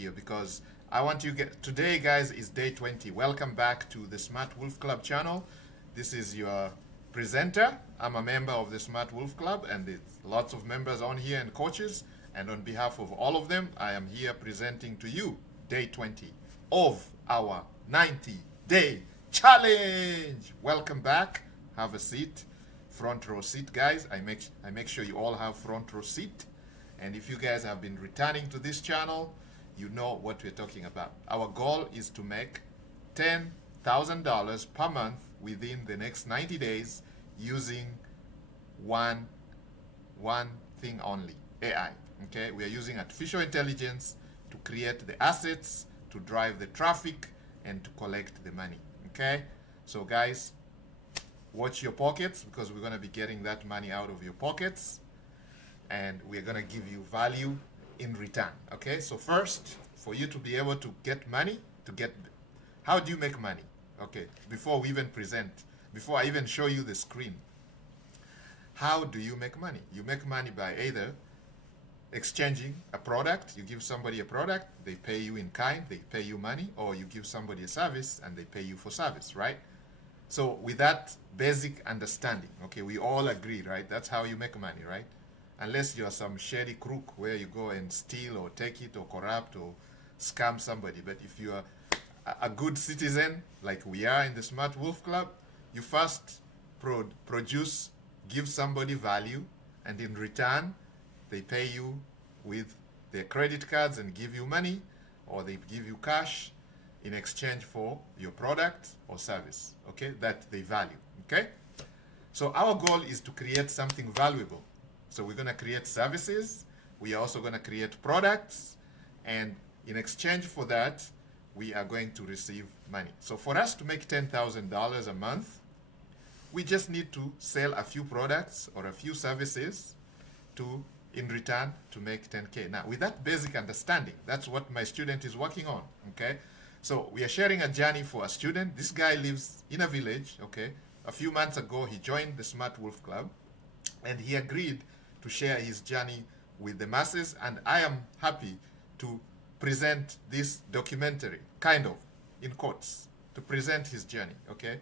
video because I want you get today, guys, is day 20. Welcome back to the Smart Wolf Club channel. This is your presenter. I'm a member of the Smart Wolf Club, and there's lots of members on here and coaches. And on behalf of all of them, I am here presenting to you day 20 of our 90-day challenge. Welcome back. Have a seat. Front row seat, guys. I make sure you all have front row seat. And if you guys have been returning to this channel, you know what we're talking about. Our goal is to make $10,000 per month within the next 90 days using one thing only, AI. Okay, we are using artificial intelligence to create the assets, to drive the traffic, and to collect the money. Okay, so guys, watch your pockets because we're going to be getting that money out of your pockets, and we're going to give you value in return. Okay, so first, for you to be able to get money, how do you make money? Okay, before we even present, before I even show you the screen, how do you make money? You make money by either exchanging a product. You give somebody a product, they pay you in kind, they pay you money, or you give somebody a service and they pay you for service, right? So with that basic understanding, okay, we all agree, right? That's how you make money, right? Unless you're some shady crook where you go and steal or take it or corrupt or scam somebody. But if you're a good citizen, like we are in the Smart Wolf Club, you first produce, give somebody value, and in return, they pay you with their credit cards and give you money, or they give you cash in exchange for your product or service, okay, that they value, okay? So our goal is to create something valuable. So we're gonna create services, we are also gonna create products, and in exchange for that, we are going to receive money. So for us to make $10,000 a month, we just need to sell a few products or a few services in return to make 10K. Now, with that basic understanding, that's what my student is working on, okay? So we are sharing a journey for a student. This guy lives in a village, okay? A few months ago, he joined the Smart Wolf Club, and he agreed to share his journey with the masses, and I am happy to present this documentary, kind of, in quotes, to present his journey, okay?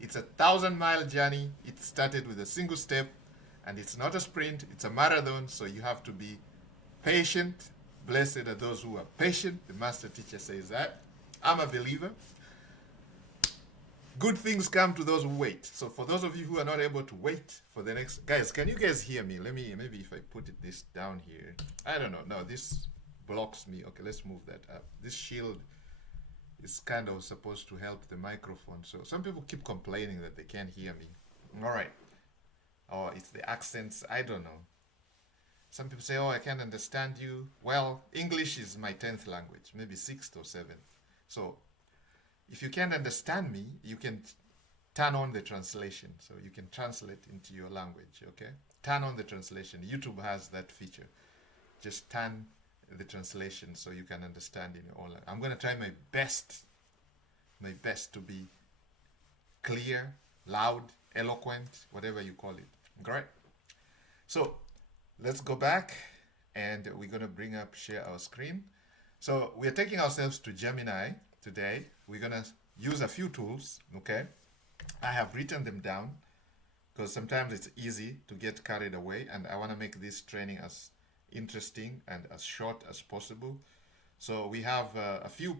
It's a 1,000-mile journey. It started with a single step, and it's not a sprint, it's a marathon, so you have to be patient. Blessed are those who are patient. The master teacher says that. I'm a believer. Good things come to those who wait. So for those of you who are not able to wait for the next, guys, can you guys hear me? Maybe if I put this down here. I don't know. No, this blocks me. Okay, let's move that up. This shield is kind of supposed to help the microphone. So some people keep complaining that they can't hear me. All right. Or it's the accents. I don't know. Some people say, oh, I can't understand you. Well, English is my 10th language, maybe 6th or 7th. So if you can't understand me, you can turn on the translation. So you can translate into your language, okay? Turn on the translation. YouTube has that feature. Just turn the translation so you can understand in your own language. I'm going to try my best to be clear, loud, eloquent, whatever you call it. Great. So let's go back, and we're going to share our screen. So we're taking ourselves to Gemini today. We're going to use a few tools, okay? I have written them down because sometimes it's easy to get carried away, and I want to make this training as interesting and as short as possible. So we have a few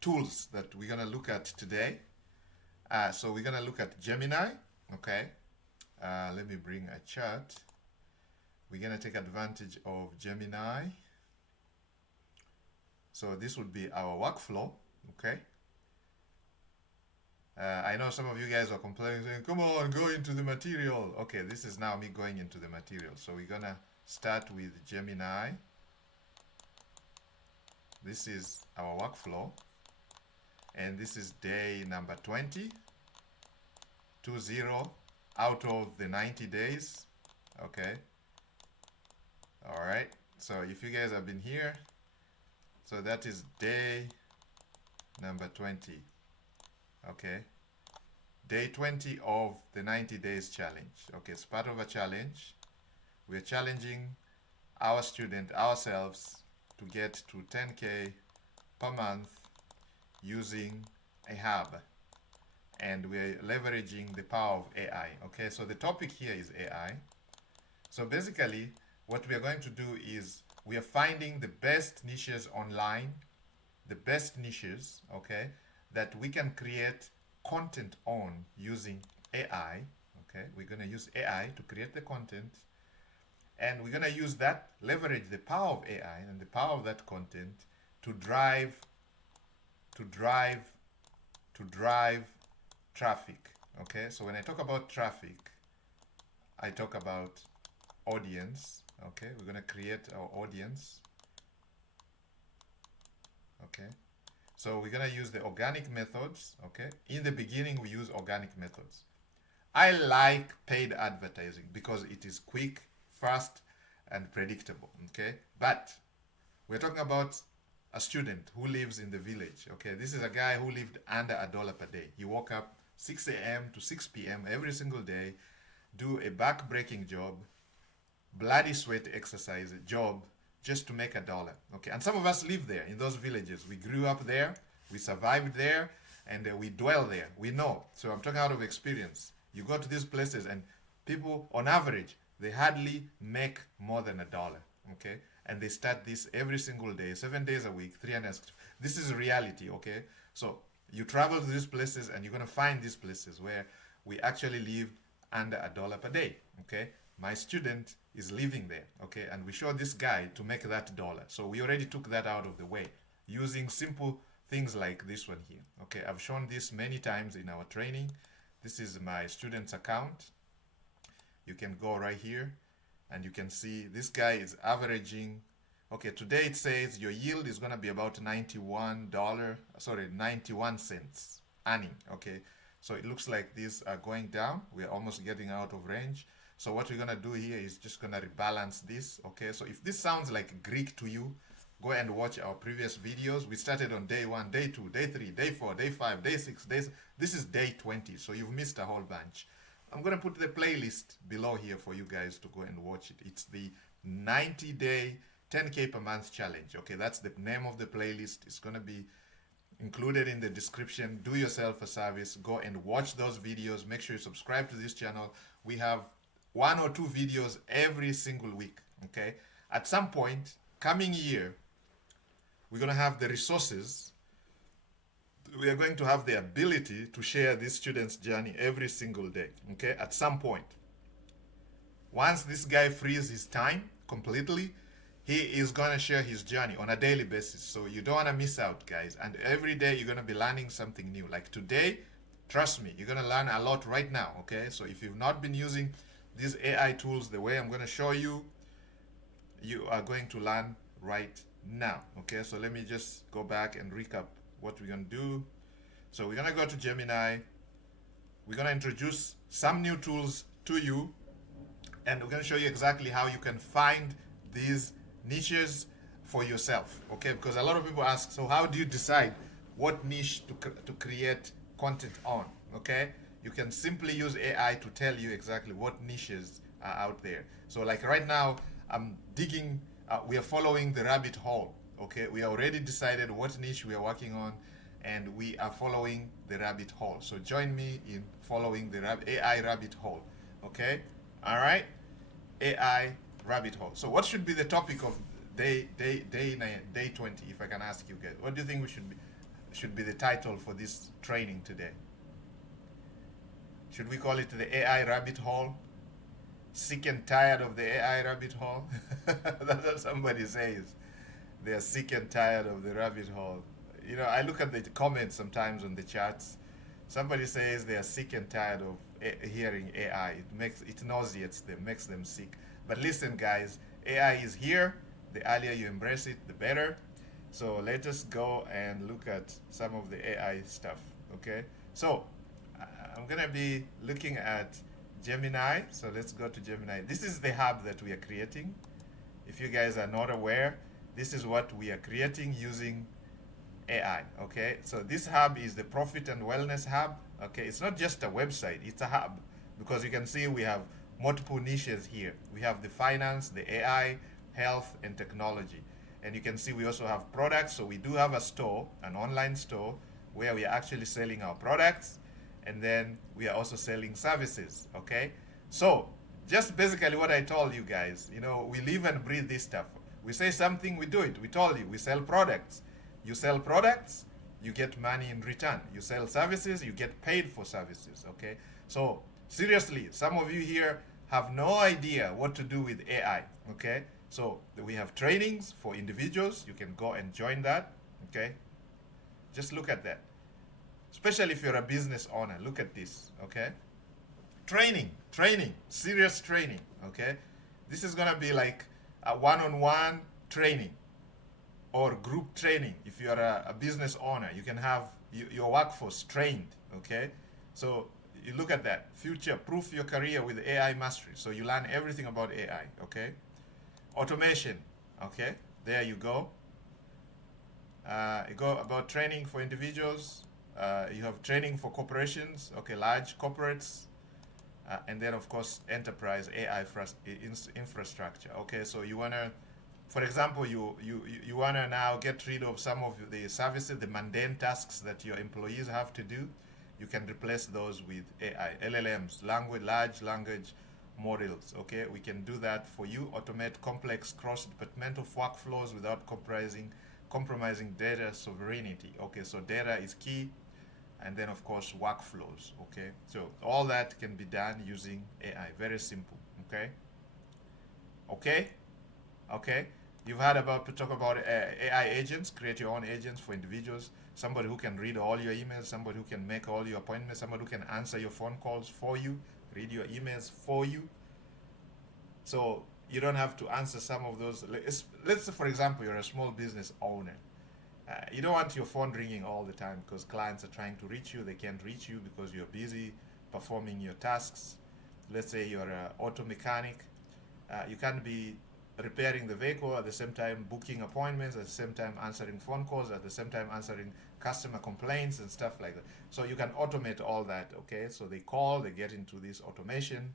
tools that we're going to look at today. So we're going to look at Gemini, okay? Let me bring a chart. We're going to take advantage of Gemini. So this would be our workflow, okay? I know some of you guys are complaining, saying, come on, go into the material. Okay, this is now me going into the material. So we're going to start with Gemini. This is our workflow. And this is day number 20 out of the 90 days. Okay. All right. So if you guys have been here, so that is day number 20. Okay. Day 20 of the 90 days challenge. Okay, it's part of a challenge. We're challenging our student, ourselves, to get to 10K per month using a hub, and we're leveraging the power of AI. Okay, so the topic here is AI. So basically what we are going to do is we are finding the best niches online, the best niches, okay, that we can create content on using AI. Okay, we're going to use AI to create the content, and we're going to use that, leverage the power of AI and the power of that content to drive traffic. Okay, so when I talk about traffic, I talk about audience. Okay, we're going to create our audience. Okay, so we're going to use the organic methods. Okay, in the beginning we use organic methods. I like paid advertising because it is quick, fast, and predictable. Okay, but we're talking about a student who lives in the village. Okay, this is a guy who lived under $1 per day. He woke up 6 a.m. to 6 p.m. every single day, do a back-breaking job, bloody sweat exercise job, just to make $1. Okay, and some of us live there in those villages. We grew up there, we survived there, and we dwell there. We know. So I'm talking out of experience. You go to these places and people, on average, they hardly make more than $1. Okay, and they start this every single day, 7 days a week, 300. This is reality. Okay, so you travel to these places and you're going to find these places where we actually live under $1 per day. Okay, my student is living there. Okay, and we show this guy to make that dollar. So we already took that out of the way using simple things like this one here. Okay, I've shown this many times in our training. This is my student's account. You can go right here and you can see this guy is averaging. Okay, today it says your yield is going to be about $91 earning. Okay, so it looks like these are going down. We're almost getting out of range. So what we're going to do here is just going to rebalance this. Okay, so if this sounds like Greek to you, go and watch our previous videos. We started on day 1, day 2, day 3, day 4, day 5, day 6, this is day 20, so you've missed a whole bunch. I'm going to put the playlist below here for you guys to go and watch it. It's the 90-day 10K per month challenge. Okay, that's the name of the playlist. It's going to be included in the description. Do yourself a service, go and watch those videos. Make sure you subscribe to this channel. We have 1 or 2 videos every single week. Okay, at some point coming year, we're going to have the resources. We are going to have the ability to share this student's journey every single day. Okay, at some point, once this guy frees his time completely, he is going to share his journey on a daily basis. So you don't want to miss out, guys. And every day you're going to be learning something new. Like today, trust me, you're going to learn a lot right now. Okay, so if you've not been using these AI tools the way I'm going to show you, you are going to learn right now. Okay, so let me just go back and recap what we're going to do. So we're going to go to Gemini. We're going to introduce some new tools to you, and we're going to show you exactly how you can find these niches for yourself. Okay, because a lot of people ask, so how do you decide what niche to create content on? Okay, you can simply use AI to tell you exactly what niches are out there. So like right now, I'm digging, we are following the rabbit hole. Okay, we already decided what niche we are working on, and we are following the rabbit hole. So join me in following the AI rabbit hole. Okay, all right, AI rabbit hole. So what should be the topic of day 20? If I can ask you guys, what do you think should be the title for this training today? Should we call it the AI rabbit hole? Sick and tired of the AI rabbit hole? That's what somebody says. They are sick and tired of the rabbit hole. You know, I look at the comments sometimes on the chats. Somebody says they are sick and tired of hearing AI. It nauseates them, makes them sick. But listen, guys, AI is here. The earlier you embrace it, the better. So let us go and look at some of the AI stuff. Okay. So I'm gonna be looking at Gemini. So let's go to Gemini. This is the hub that we are creating. If you guys are not aware, this is what we are creating using AI. Okay, so this hub is the Profit and Wellness Hub. Okay, it's not just a website, it's a hub, because you can see we have multiple niches here. We have the finance, the AI, health, and technology. And you can see we also have products. So we do have a store, an online store, where we are actually selling our products, and then we are also selling services. Okay, so just basically what I told you guys, we live and breathe this stuff. We say something, we do it. We told you, we sell products. You sell products, you get money in return. You sell services, you get paid for services. Okay, so seriously, some of you here have no idea what to do with AI. Okay, so we have trainings for individuals. You can go and join that. Okay, just look at that. Especially if you're a business owner, look at this. Okay, training, serious training. Okay, this is gonna be like a one-on-one training or group training. If you're a business owner, you can have your workforce trained. Okay, so you look at that. Future proof your career with AI mastery. So you learn everything about AI. Okay, automation. Okay, there you go. You go about training for individuals. You have training for corporations. Okay, large corporates. And then of course enterprise AI infrastructure. Okay, so you wanna, for example, you wanna now get rid of some of the services, the mundane tasks that your employees have to do. You can replace those with AI, LLMs, large language models. Okay, we can do that for you. Automate complex cross-departmental workflows without compromising data sovereignty. Okay, so data is key. And then of course workflows. Okay, so all that can be done using AI. Very simple. Okay. You've heard about, to talk about AI agents. Create your own agents for individuals. Somebody who can read all your emails, somebody who can make all your appointments, somebody who can answer your phone calls for you, read your emails for you. So you don't have to answer some of those. Let's say, for example, you're a small business owner. You don't want your phone ringing all the time because clients are trying to reach you. They can't reach you because you're busy performing your tasks. Let's say you're an auto mechanic. You can't be repairing the vehicle at the same time booking appointments, at the same time answering phone calls, at the same time answering customer complaints and stuff like that. So you can automate all that. Okay, so they call, they get into this automation,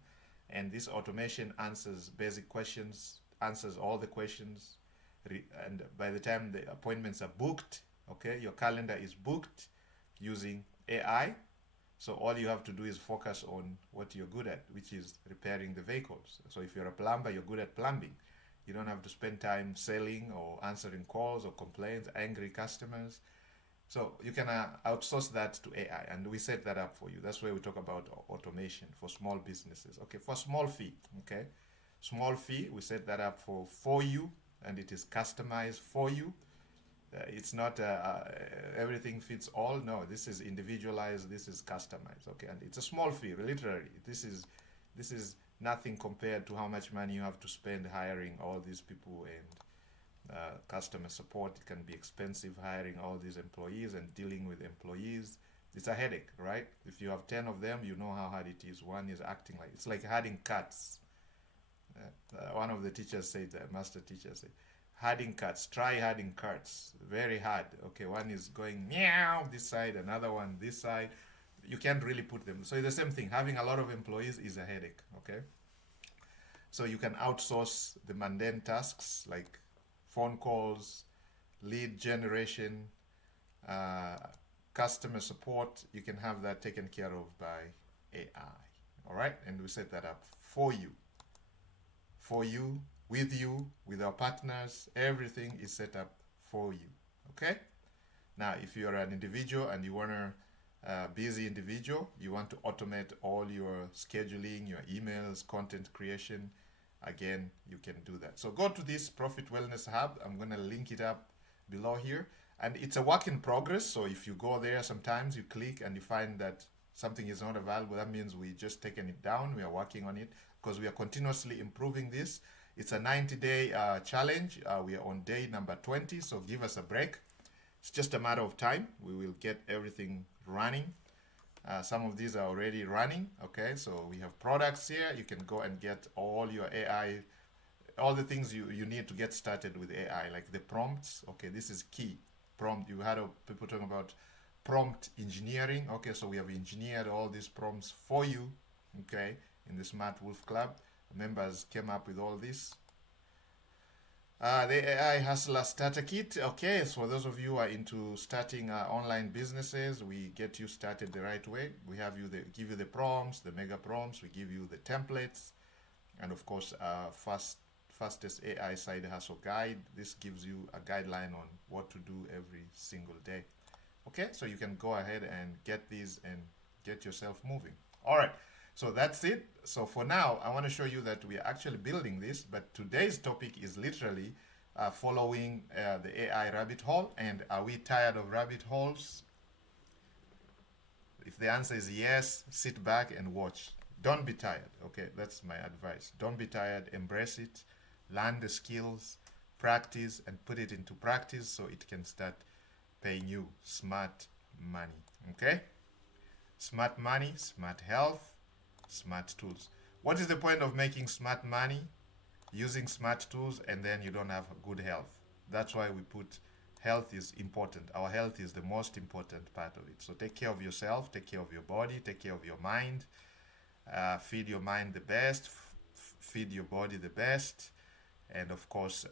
and this automation answers basic questions, answers all the questions, and by the time the appointments are booked, okay, your calendar is booked using AI. So all you have to do is focus on what you're good at, which is repairing the vehicles. So if you're a plumber, you're good at plumbing. You don't have to spend time selling or answering calls or complaints, angry customers. So you can outsource that to AI, and we set that up for you. That's where we talk about automation for small businesses. Okay, for small fee. Okay, small fee, we set that up for you, and it is customized for you. It's not everything fits all. No, this is individualized. This is customized. Okay, and it's a small fee. Literally, this is nothing compared to how much money you have to spend hiring all these people and customer support. It can be expensive hiring all these employees and dealing with employees. It's a headache, right? If you have 10 of them, you know how hard it is. One is acting like it's like herding cats. One of the teachers said, the master teacher said, herding cats, try herding cats, very hard. Okay, one is going meow this side, another one this side. You can't really put them. So it's the same thing. Having a lot of employees is a headache. Okay, so you can outsource the mundane tasks like phone calls, lead generation, customer support. You can have that taken care of by AI. All right, and we set that up for you, with our partners. Everything is set up for you. Okay, now if you're an individual and you want to busy individual, you want to automate all your scheduling, your emails, content creation, again, you can do that. So go to this Profit Wellness Hub. I'm going to link it up below here, and it's a work in progress. So if you go there, sometimes you click and you find that something is not available, that means we just taken it down. We are working on it because we are continuously improving this. It's a 90-day challenge. We are on day number 20, so give us a break. It's just a matter of time. We will get everything running. Some of these are already running. Okay, so we have products here. You can go and get all your AI, all the things you need to get started with AI, like the prompts. Okay, this is key. Prompt, you heard of people talking about prompt engineering. Okay, so we have engineered all these prompts for you. Okay, in the Smart Wolf Club, members came up with all this. The AI Hustler Starter Kit. Okay, so for those of you who are into starting online businesses, we get you started the right way. We have you give you the prompts, the mega prompts. We give you the templates, and of course, fastest AI side hustle guide. This gives you a guideline on what to do every single day. Okay, so you can go ahead and get these and get yourself moving. All right, so that's it. So for now, I want to show you that we are actually building this, but today's topic is literally following the AI rabbit hole. And are we tired of rabbit holes? If the answer is yes, sit back and watch. Don't be tired. Okay, that's my advice. Don't be tired. Embrace it. Learn the skills, practice, and put it into practice so it can start paying you smart money. Okay? Smart money, smart health, smart tools. What is the point of making smart money, using smart tools, and then you don't have good health? That's why we put health is important. Our health is the most important part of it. So take care of yourself, take care of your body, take care of your mind. Feed your mind the best, feed your body the best, and of course,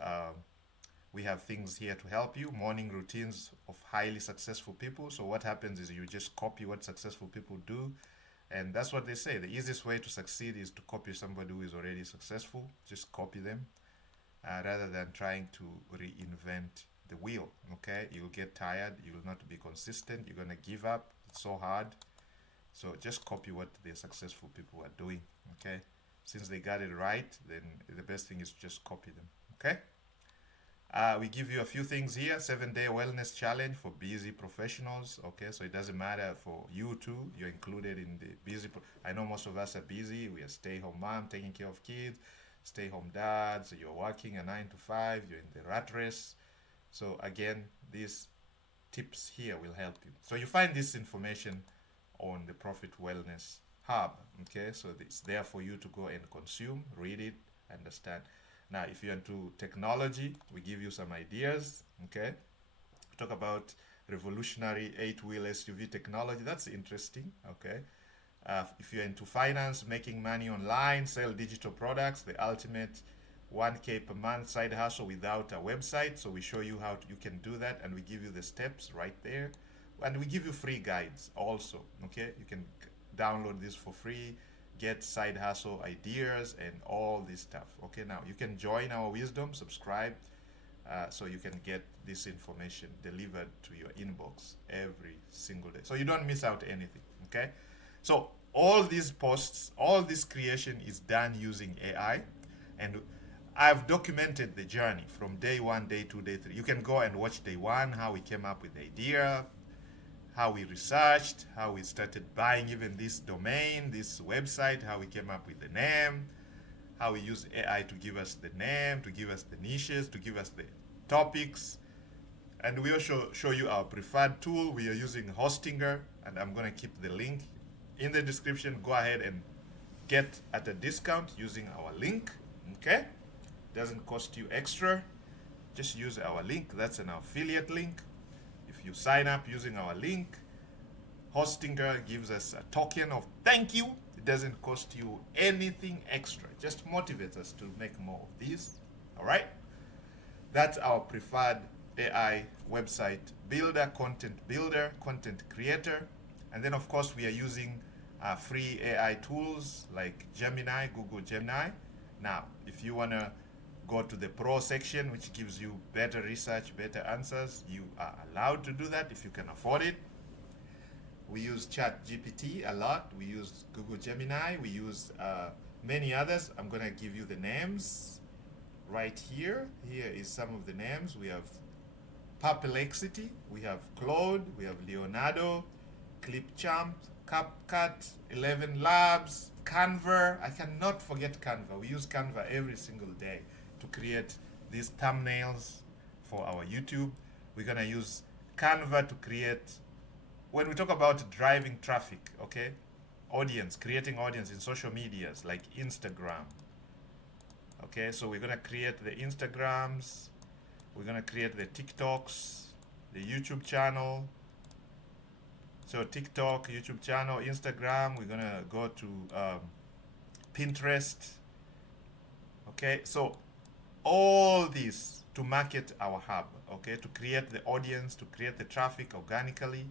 we have things here to help you. Morning routines of highly successful people. So what happens is you just copy what successful people do, and that's what they say. The easiest way to succeed is to copy somebody who is already successful. Just copy them, rather than trying to reinvent the wheel. Okay, you'll get tired. You will not be consistent. You're gonna give up. It's so hard. So just copy what the successful people are doing. Okay, since they got it right, then the best thing is just copy them. Okay. We give you a few things here. 7-day wellness challenge for busy professionals. Okay, so it doesn't matter for you too. You're included in the busy. I know most of us are busy. We are stay-home mom, taking care of kids, stay-home dads. You're working a 9 to 5. You're in the rat race. So again, these tips here will help you. So you find this information on the Profit Wellness Hub. Okay, so it's there for you to go and consume, read it, understand. Now, if you're into technology, we give you some ideas. Okay, we talk about revolutionary 8-wheel SUV technology. That's interesting. Okay, if you're into finance, making money online, sell digital products, the ultimate 1K per month side hustle without a website. So we show you how you can do that, and we give you the steps right there. And we give you free guides also. Okay, you can download this for free, get side hustle ideas and all this stuff. Okay, now you can join our wisdom, subscribe, so you can get this information delivered to your inbox every single day, so you don't miss out anything. Okay, so all these posts, all this creation is done using AI, and I've documented the journey from day 1, day 2, day 3. You can go and watch day 1, how we came up with the idea, how we researched, how we started buying even this domain, this website, how we came up with the name, how we use AI to give us the name, to give us the niches, to give us the topics. And we also show you our preferred tool. We are using Hostinger, and I'm going to keep the link in the description. Go ahead and get at a discount using our link. Okay? Doesn't cost you extra. Just use our link. That's an affiliate link. If you sign up using our link, Hostinger gives us a token of thank you. It doesn't cost you anything extra. It just motivates us to make more of these. All right? That's our preferred AI website builder, content creator. And then, of course, we are using free AI tools like Gemini, Google Gemini. Now, if you want to go to the pro section, which gives you better research, better answers, you are allowed to do that if you can afford it. We use ChatGPT a lot. We use Google Gemini. We use many others. I'm going to give you the names right here. Here is some of the names. We have Perplexity, we have Claude, we have Leonardo, Clipchamp, CapCut, 11 Labs, Canva. I cannot forget Canva. We use Canva every single day to create these thumbnails for our YouTube. We're going to use Canva to create, when we talk about driving traffic, okay, audience, creating audience in social medias like Instagram. Okay, so we're going to create the Instagrams, we're going to create the TikToks, the YouTube channel. So TikTok, YouTube channel, Instagram, we're going to go to Pinterest. Okay, so all this to market our hub, okay, to create the audience, to create the traffic organically,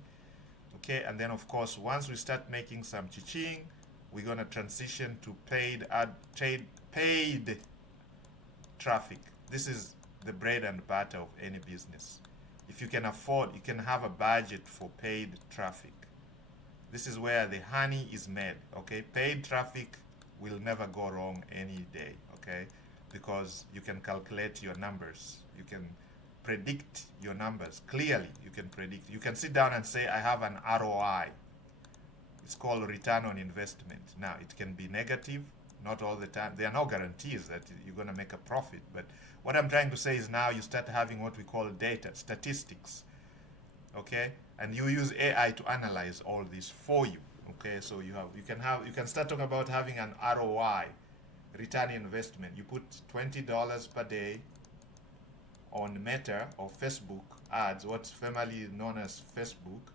okay, and then of course once we start making some chiching, we're gonna transition to paid traffic. This is the bread and butter of any business. If you can afford, you can have a budget for paid traffic. This is where the honey is made, okay? Paid traffic will never go wrong any day, okay? Because you can calculate your numbers. You can predict your numbers. Clearly, you can predict. You can sit down and say, I have an ROI. It's called return on investment. Now, it can be negative, not all the time. There are no guarantees that you're going to make a profit. But what I'm trying to say is now you start having what we call data, statistics, okay? And you use AI to analyze all this for you, okay? So you can start talking about having an ROI, return on investment. You put $20 per day on Meta or Facebook ads, what's formerly known as Facebook.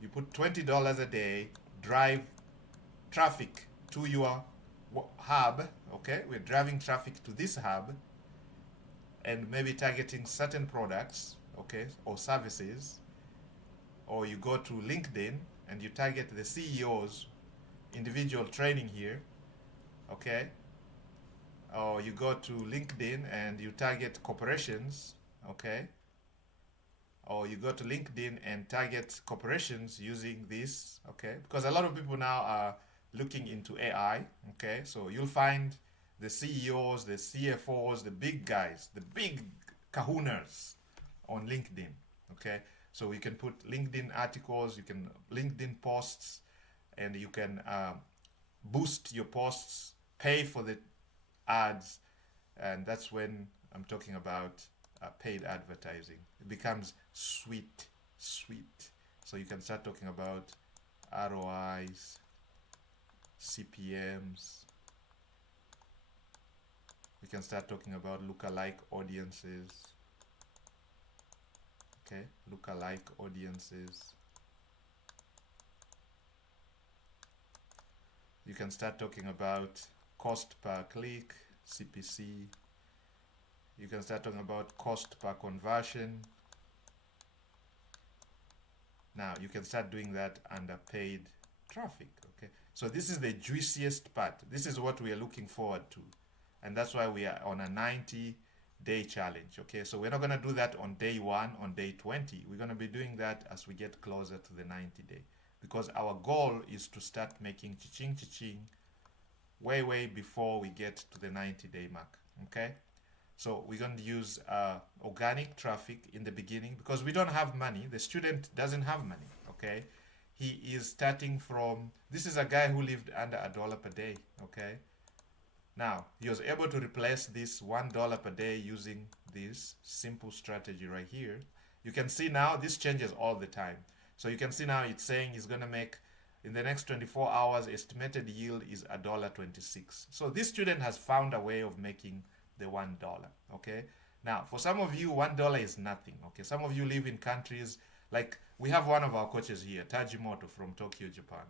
You put $20 a day, drive traffic to your hub, okay? We're driving traffic to this hub and maybe targeting certain products, okay, or services. Or you go to LinkedIn and you target the CEOs, individual training here, okay? Or you go to LinkedIn and you target corporations, okay? Or you go to LinkedIn and target corporations using this, okay? Because a lot of people now are looking into AI, okay? So you'll find the CEOs, the CFOs, the big guys, the big kahunas on LinkedIn, okay? So you can put LinkedIn articles, you can LinkedIn posts, and you can boost your posts, pay for the ads, and that's when I'm talking about paid advertising. It becomes sweet. So you can start talking about ROIs, CPMs. We can start talking about lookalike audiences. Okay, lookalike audiences. You can start talking about cost per click, CPC. You can start talking about cost per conversion. Now you can start doing that under paid traffic, okay? So this is the juiciest part. This is what we are looking forward to. And that's why we are on a 90-day challenge, okay? So we're not gonna do that on day 1, on day 20. We're gonna be doing that as we get closer to the 90-day. Because our goal is to start making cha-ching way before we get to the 90-day mark, okay? So we're going to use organic traffic in the beginning because we don't have money. The student doesn't have money, okay? He is starting from, this is a guy who lived under $1 per day, okay? Now, he was able to replace this $1 per day using this simple strategy right here. You can see now this changes all the time. So you can see now it's saying he's going to make, in the next 24 hours, estimated yield is $1.26. So this student has found a way of making the $1, okay? Now, for some of you, $1 is nothing, okay? Some of you live in countries, like we have one of our coaches here, Tajimoto from Tokyo, Japan.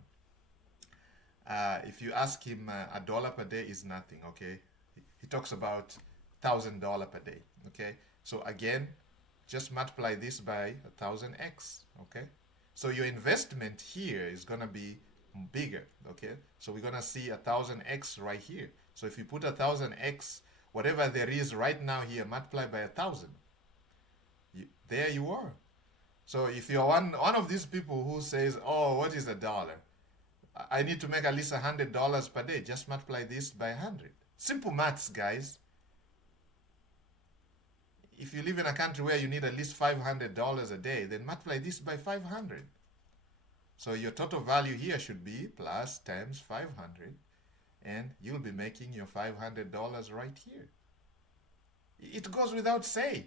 If you ask him, $1 per day is nothing, okay? He talks about $1,000 per day, okay? So again, just multiply this by 1,000x, okay? So your investment here is gonna be bigger, okay? So we're gonna see 1,000x right here. So if you put 1,000x, whatever there is right now here, multiply by 1,000. There you are. So if you're one of these people who says, oh, what is $1? I need to make at least $100 per day. Just multiply this by 100. Simple maths, guys. If you live in a country where you need at least $500 a day, then multiply this by 500. So your total value here should be plus times 500. And you'll be making your $500 right here. It goes without say.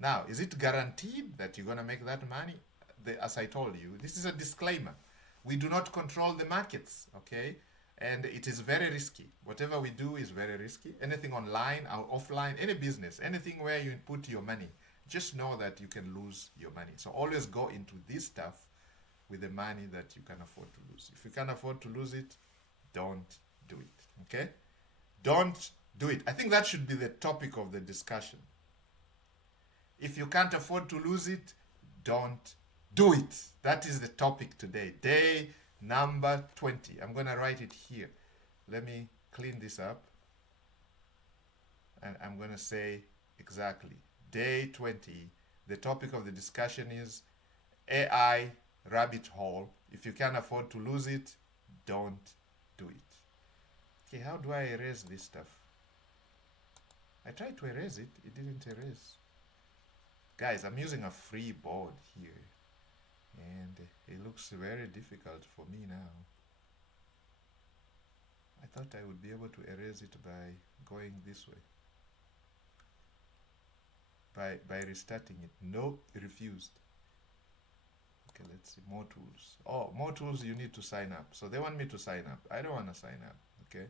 Now, is it guaranteed that you're going to make that money? As I told you, this is a disclaimer. We do not control the markets, okay? And it is very risky. Whatever we do is very risky. Anything online or offline, any business, anything where you put your money, just know that you can lose your money. So always go into this stuff with the money that you can afford to lose. If you can't afford to lose it, don't do it, okay? Don't do it. I think that should be the topic of the discussion. If you can't afford to lose it, don't do it. That is the topic today. Day number 20. I'm going to write it here. Let me clean this up. And I'm going to say exactly. Day 20. The topic of the discussion is AI rabbit hole. If you can't afford to lose it, don't do it. Okay, how do I erase this stuff? I tried to erase it. It didn't erase. Guys, I'm using a free board here. And it looks very difficult for me now. I thought I would be able to erase it by going this way. By restarting it. No, it refused. Okay, let's see. More tools. Oh, more tools, you need to sign up. So they want me to sign up. I don't want to sign up. Okay.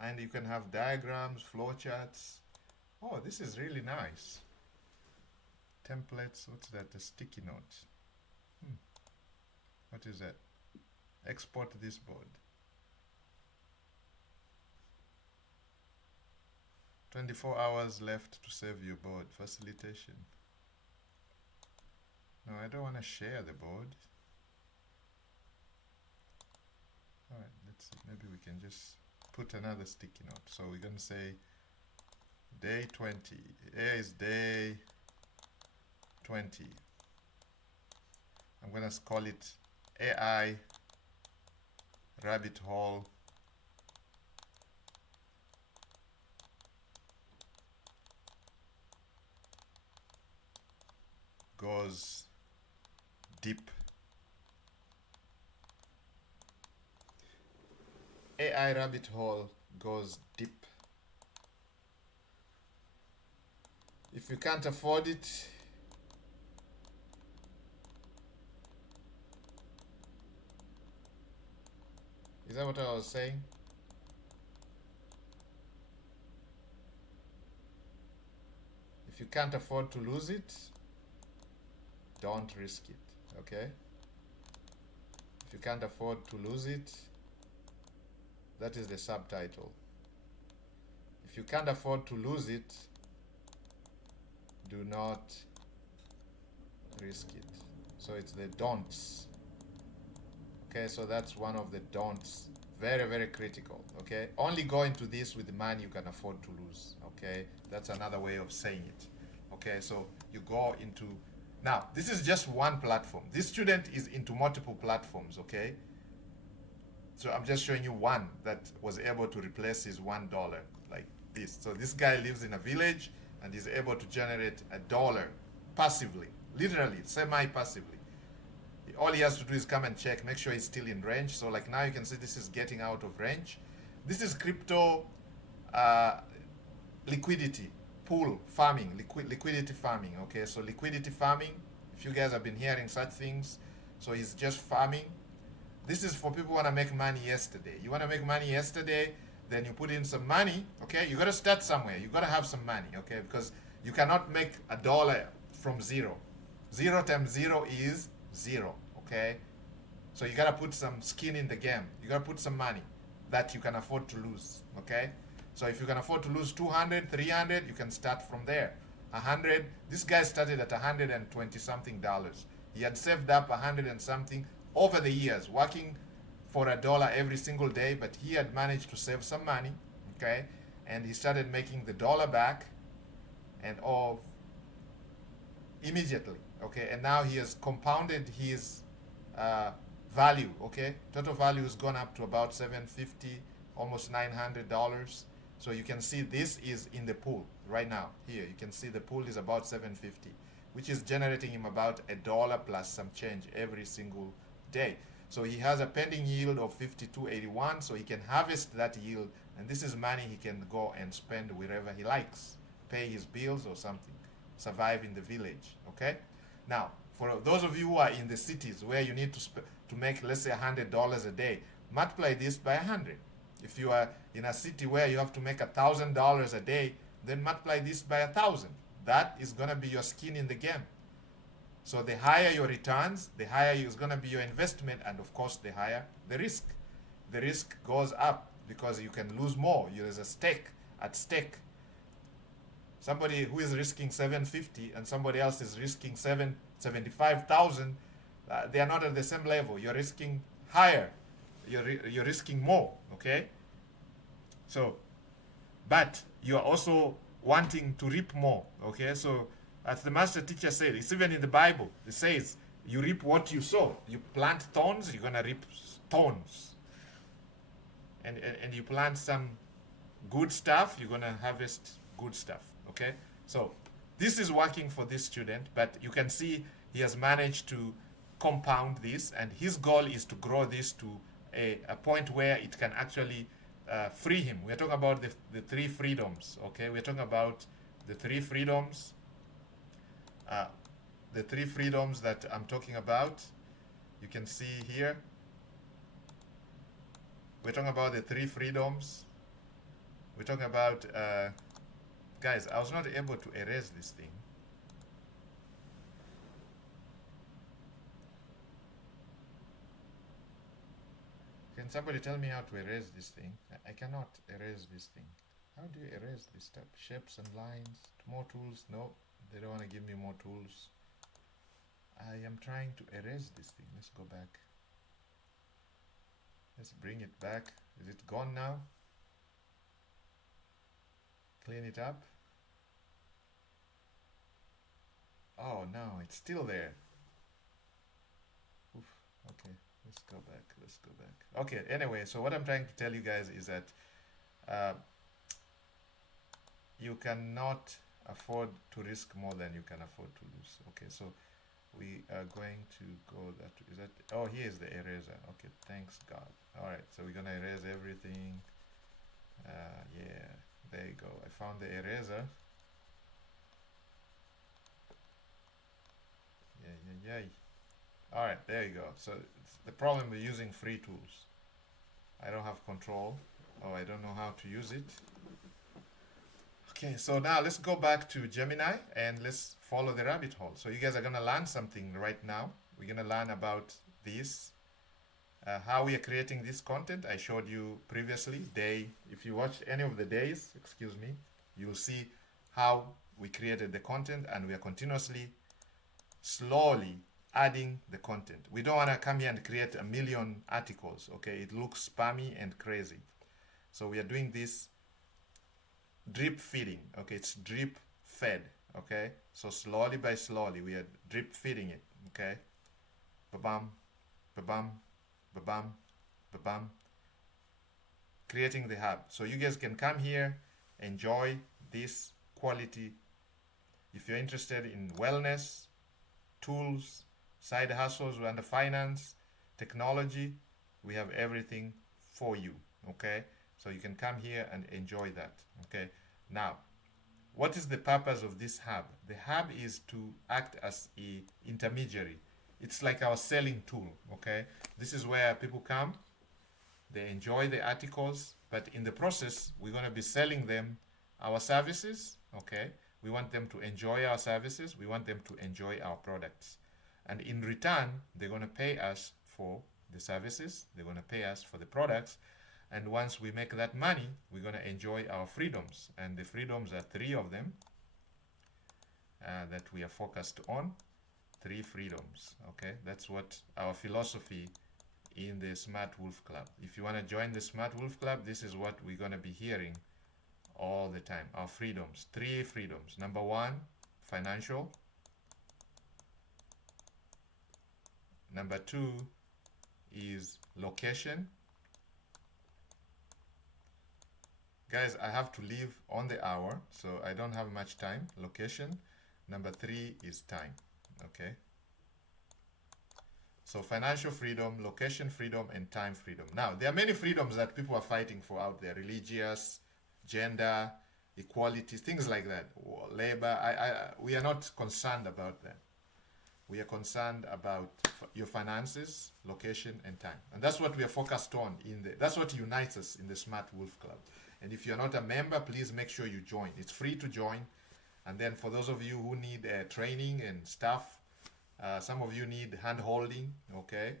And you can have diagrams, flowcharts. Oh, this is really nice. Templates, what's that? A sticky note. What is that? Export this board. 24 hours left to save your board. Facilitation. No, I don't want to share the board. Alright, let's see. Maybe we can just put another sticky note. So we're going to say day 20. Here is day 20. I'm going to call it AI rabbit hole goes deep. AI rabbit hole goes deep. If you can't afford it, is that what I was saying? If you can't afford to lose it, don't risk it, okay? If you can't afford to lose it, that is the subtitle. If you can't afford to lose it, do not risk it. So it's the don'ts. Okay, so that's one of the don'ts. Very, very critical, okay? Only go into this with the money you can afford to lose, okay? That's another way of saying it, okay? So you go into, now, this is just one platform. This student is into multiple platforms, okay? So I'm just showing you one that was able to replace his $1 like this. So this guy lives in a village and is able to generate $1 passively, literally, semi-passively. All he has to do is come and check, make sure he's still in range. So like now you can see this is getting out of range. This is crypto liquidity, pool farming, liquidity farming, okay? So liquidity farming, if you guys have been hearing such things, so he's just farming. This is for people who want to make money yesterday. You want to make money yesterday, then you put in some money, okay? You got to start somewhere. You got to have some money, okay? Because you cannot make $1 from zero. 0 times 0 is 0, okay? So you got to put some skin in the game. You got to put some money that you can afford to lose, okay? So if you can afford to lose 200, 300, you can start from there. 100, this guy started at 120 something dollars. He had saved up 100 and something over the years, working for $1 every single day, but he had managed to save some money, okay? And he started making the dollar back and all immediately, okay? And now he has compounded his value, okay? Total value has gone up to about $750, almost $900. So you can see this is in the pool right now. Here, you can see the pool is about $750, which is generating him about $1 plus some change every single day. So he has a pending yield of 52.81, so he can harvest that yield, and this is money he can go and spend wherever he likes, pay his bills or something, survive in the village, okay? Now, for those of you who are in the cities where you need to make, let's say, $100 a day, multiply this by 100. If you are in a city where you have to make $1,000 a day, then multiply this by 1,000. That is going to be your skin in the game. So the higher your returns, the higher is going to be your investment, and of course the higher the risk. the risk goes up because you can lose more. There's a stake at stake. Somebody who is risking 750 and somebody else is risking 775,000, they are not at the same level. You're risking higher. You're risking more, okay? So, but you are also wanting to reap more, okay? So, as the master teacher said, it's even in the Bible. It says, you reap what you sow. You plant thorns, you're going to reap thorns. And you plant some good stuff, you're going to harvest good stuff, okay? So, this is working for this student, but you can see he has managed to compound this, and his goal is to grow this to a point where it can actually free him. We're talking about the three freedoms, okay? We're talking about the three freedoms. The three freedoms that I'm talking about, you can see here. We're talking about the three freedoms. We're talking about, guys, I was not able to erase this thing. Can somebody tell me how to erase this thing? I cannot erase this thing. How do you erase this stuff? Shapes and lines, more tools? No, they don't want to give me more tools. I am trying to erase this thing. Let's go back. Let's bring it back. Is it gone now? Clean it up. Oh no, it's still there. Oof, okay, let's go back. Let's go back. Okay, anyway, so what I'm trying to tell you guys is that you cannot afford to risk more than you can afford to lose. Okay, so we are going to go that, is that, oh, here's the eraser. Okay, thanks God. All right, so we're gonna erase everything. Yeah, there you go. I found the eraser. Yeah. All right, there you go. So the problem with using free tools, I don't have control, or I don't know how to use it. Okay, so now let's go back to Gemini and let's follow the rabbit hole. So you guys are gonna learn something right now. We're gonna learn about this, how we are creating this content. I showed you previously, if you watched any of the days, excuse me, you'll see how we created the content, and we are continuously, slowly adding the content. We don't wanna come here and create a million articles, okay? It looks spammy and crazy. So we are doing this drip feeding, okay? It's drip fed, okay? So slowly by slowly, we are drip feeding it, okay? Ba-bam, ba-bam, ba-bam, ba-bam. Creating the hub. So you guys can come here, enjoy this quality. If you're interested in wellness, tools, side hustles under finance, technology, we have everything for you, okay? So you can come here and enjoy that, okay? Now, what is the purpose of this hub? The hub is to act as an intermediary. It's like our selling tool, okay? This is where people come, they enjoy the articles, but in the process, we're gonna be selling them our services, okay? We want them to enjoy our services. We want them to enjoy our products. And in return, they're gonna pay us for the services, they're gonna pay us for the products, and once we make that money, we're gonna enjoy our freedoms. And the freedoms are three of them that we are focused on. 3 freedoms, okay? That's what our philosophy in the Smart Wolf Club. If you wanna join the Smart Wolf Club, this is what we're gonna be hearing all the time. Our freedoms, 3 freedoms. Number 1, financial. Number 2 is location. Guys, I have to leave on the hour, so I don't have much time. Location. Number 3 is time, okay? So financial freedom, location freedom, and time freedom. Now, there are many freedoms that people are fighting for out there. Religious, gender, equality, things like that. Labor, we are not concerned about that. We are concerned about your finances, location, and time. And that's what we are focused on. That's what unites us in the Smart Wolf Club. And if you're not a member, please make sure you join. It's free to join. And then for those of you who need training and stuff, some of you need hand holding, okay?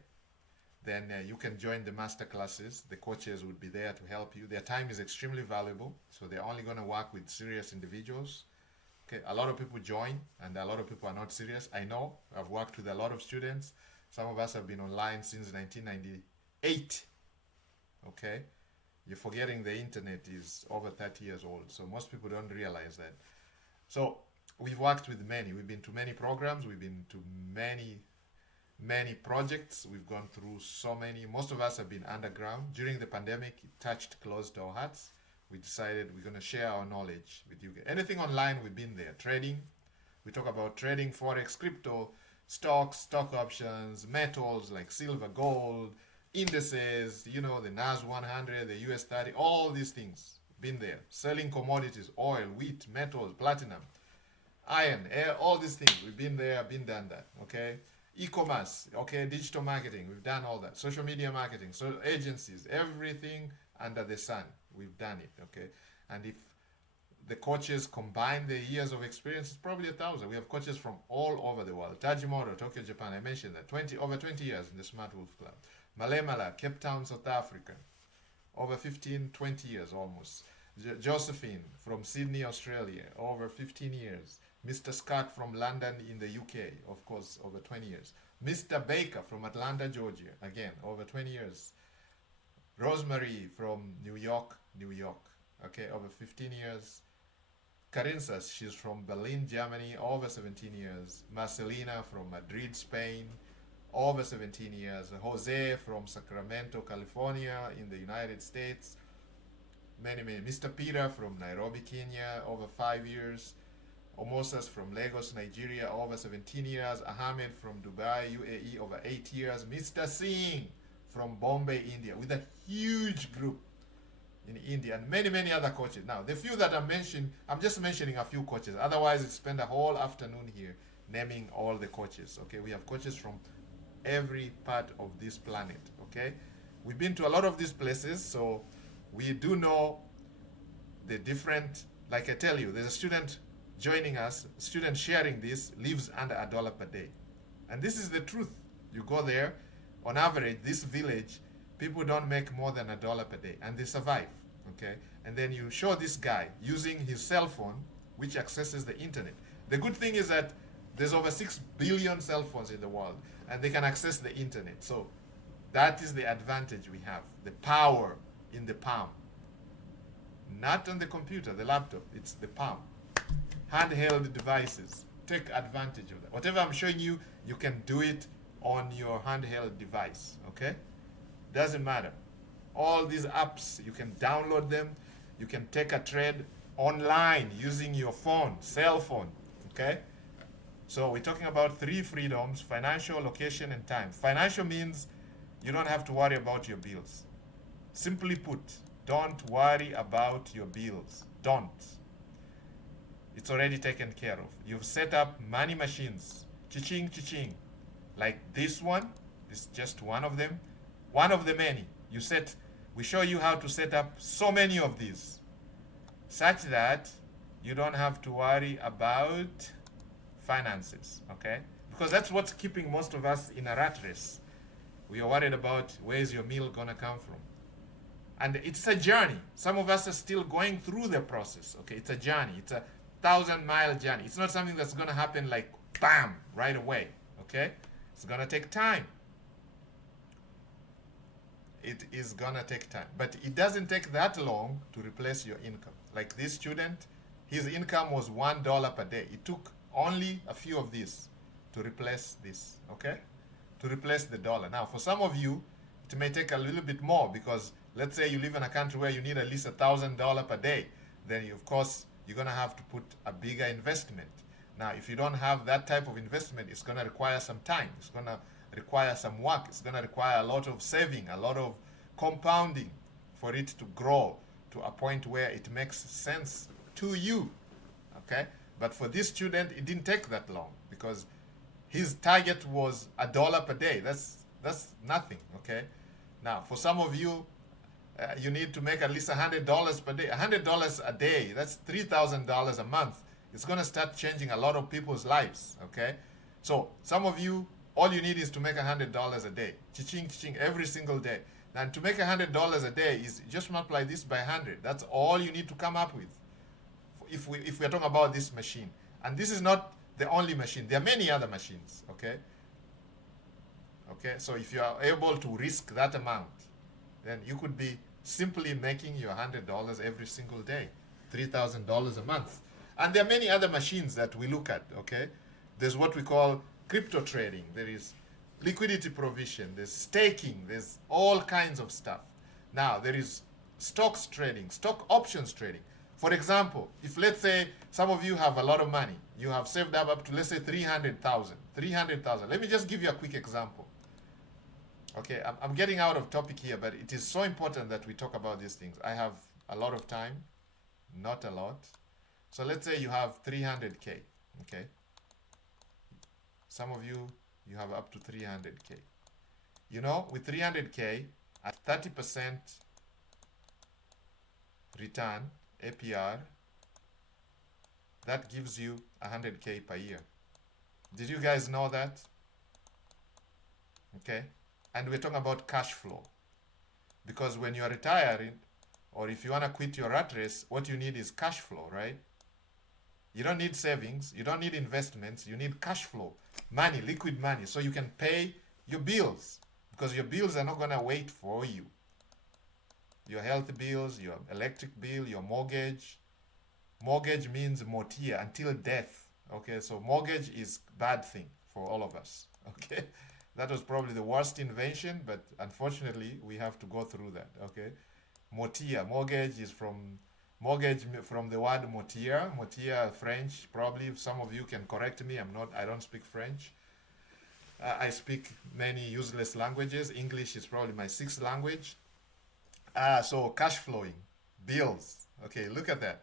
then you can join the master classes. The coaches would be there to help you. Their time is extremely valuable, so they're only going to work with serious individuals. Okay, a lot of people join, and a lot of people are not serious. I know. I've worked with a lot of students. Some of us have been online since 1998. Okay, you're forgetting the internet is over 30 years old, so most people don't realize that. So we've worked with many. We've been to many programs. We've been to many projects. We've gone through so many. Most of us have been underground. During the pandemic, it touched close to our hearts. We decided we're going to share our knowledge with you. Anything online, we've been there. Trading, we talk about trading, forex, crypto, stocks, stock options, metals like silver, gold, indices, you know, the NAS 100, the US 30, all these things. Been there. Selling commodities, oil, wheat, metals, platinum, iron, air, all these things. We've been there, been done that. Okay. E-commerce, okay, digital marketing, we've done all that. Social media marketing, so agencies, everything under the sun, we've done it, okay. And if the coaches combine their years of experience, it's probably 1,000. We have coaches from all over the world. Tajimoto, Tokyo, Japan, I mentioned that. Over 20 years in the Smart Wolf Club. Malemala, Cape Town, South Africa. Over 15, 20 years almost. Josephine from Sydney, Australia. Over 15 years. Mr. Scott from London in the UK, of course, over 20 years. Mr. Baker from Atlanta, Georgia, again, over 20 years. Rosemary from New York, okay, over 15 years. Carinsas, she's from Berlin, Germany, over 17 years. Marcelina from Madrid, Spain, over 17 years. Jose from Sacramento, California, in the United States. Many. Mr. Peter from Nairobi, Kenya, over 5 years. Omosas from Lagos, Nigeria, over 17 years. Ahmed from Dubai, UAE, over 8 years. Mr. Singh from Bombay, India, with a huge group in India, and many other coaches. Now, the few that I mentioned, I'm just mentioning a few coaches. Otherwise, I'd spend a whole afternoon here naming all the coaches. Okay, we have coaches from every part of this planet. Okay, we've been to a lot of these places, so we do know the different. Like I tell you, there's a student joining us, student sharing this, lives under $1 per day. And this is the truth. You go there, on average, this village, people don't make more than $1 per day, and they survive, okay? And then you show this guy using his cell phone, which accesses the internet. The good thing is that there's over 6 billion cell phones in the world, and they can access the internet. So that is the advantage we have, the power in the palm. Not on the computer, the laptop, it's the palm. Handheld devices, take advantage of that. Whatever I'm showing you, you can do it on your handheld device, okay? Doesn't matter. All these apps, you can download them. You can take a trade online using your phone, cell phone, okay? So we're talking about 3 freedoms: financial, location, and time. Financial means you don't have to worry about your bills. Simply put, don't worry about your bills. Don't. It's already taken care of. You've set up money machines, cha-ching, like this one. This is just one of them. One of the many. We show you how to set up so many of these, such that you don't have to worry about finances, okay? Because that's what's keeping most of us in a rat race. We are worried about where's your meal gonna come from. And it's a journey. Some of us are still going through the process, okay? It's a journey. It's a 1,000-mile journey. It's not something that's gonna happen like bam, right away, okay? It's gonna take time. It is gonna take time. But it doesn't take that long to replace your income. Like this student, his income was $1 per day. It took only a few of these to replace this, okay? To replace the dollar. Now, for some of you, it may take a little bit more, because let's say you live in a country where you need at least $1,000 per day. Then, of course, you're gonna have to put a bigger investment. Now, if you don't have that type of investment, it's gonna require some time. It's gonna require some work. It's gonna require a lot of saving, a lot of compounding for it to grow to a point where it makes sense to you, okay? But for this student, it didn't take that long, because his target was $1 per day. That's nothing, okay? Now, for some of you, you need to make at least $100 per day. $100 a day, that's $3,000 a month. It's gonna start changing a lot of people's lives, okay? So some of you All you need is to make $100 a day. Cha-ching, cha-ching, every single day. And to make $100 a day is just multiply this by 100. That's all you need to come up with. If we're talking about this machine. And this is not the only machine. There are many other machines, okay? Okay, so if you are able to risk that amount, then you could be simply making your $100 every single day, $3,000 a month. And there are many other machines that we look at, okay? There's what we call crypto trading. There is liquidity provision. There's staking. There's all kinds of stuff. Now, there is stocks trading, stock options trading. For example, if let's say some of you have a lot of money, you have saved up to, let's say, 300,000. Let me just give you a quick example. Okay, I'm getting out of topic here, but it is so important that we talk about these things. I have a lot of time, not a lot. So let's say you have 300K, okay? Some of you have up to 300K. You know, with 300K, at 30% return, APR, that gives you 100K per year. Did you guys know that? Okay. And we're talking about cash flow. Because when you're retiring, or if you want to quit your rat race, what you need is cash flow, right? You don't need savings. You don't need investments. You need cash flow. Money, liquid money, so you can pay your bills. Because your bills are not going to wait for you. Your health bills, your electric bill, your mortgage. Mortgage means motia, until death. Okay, so mortgage is bad thing for all of us. Okay? That was probably the worst invention, but unfortunately, we have to go through that, okay? Motia, mortgage is from the word motia. Motia, French, probably some of you can correct me. I don't speak French. I speak many useless languages. English is probably my sixth language. So cash flowing, bills. Okay, look at that.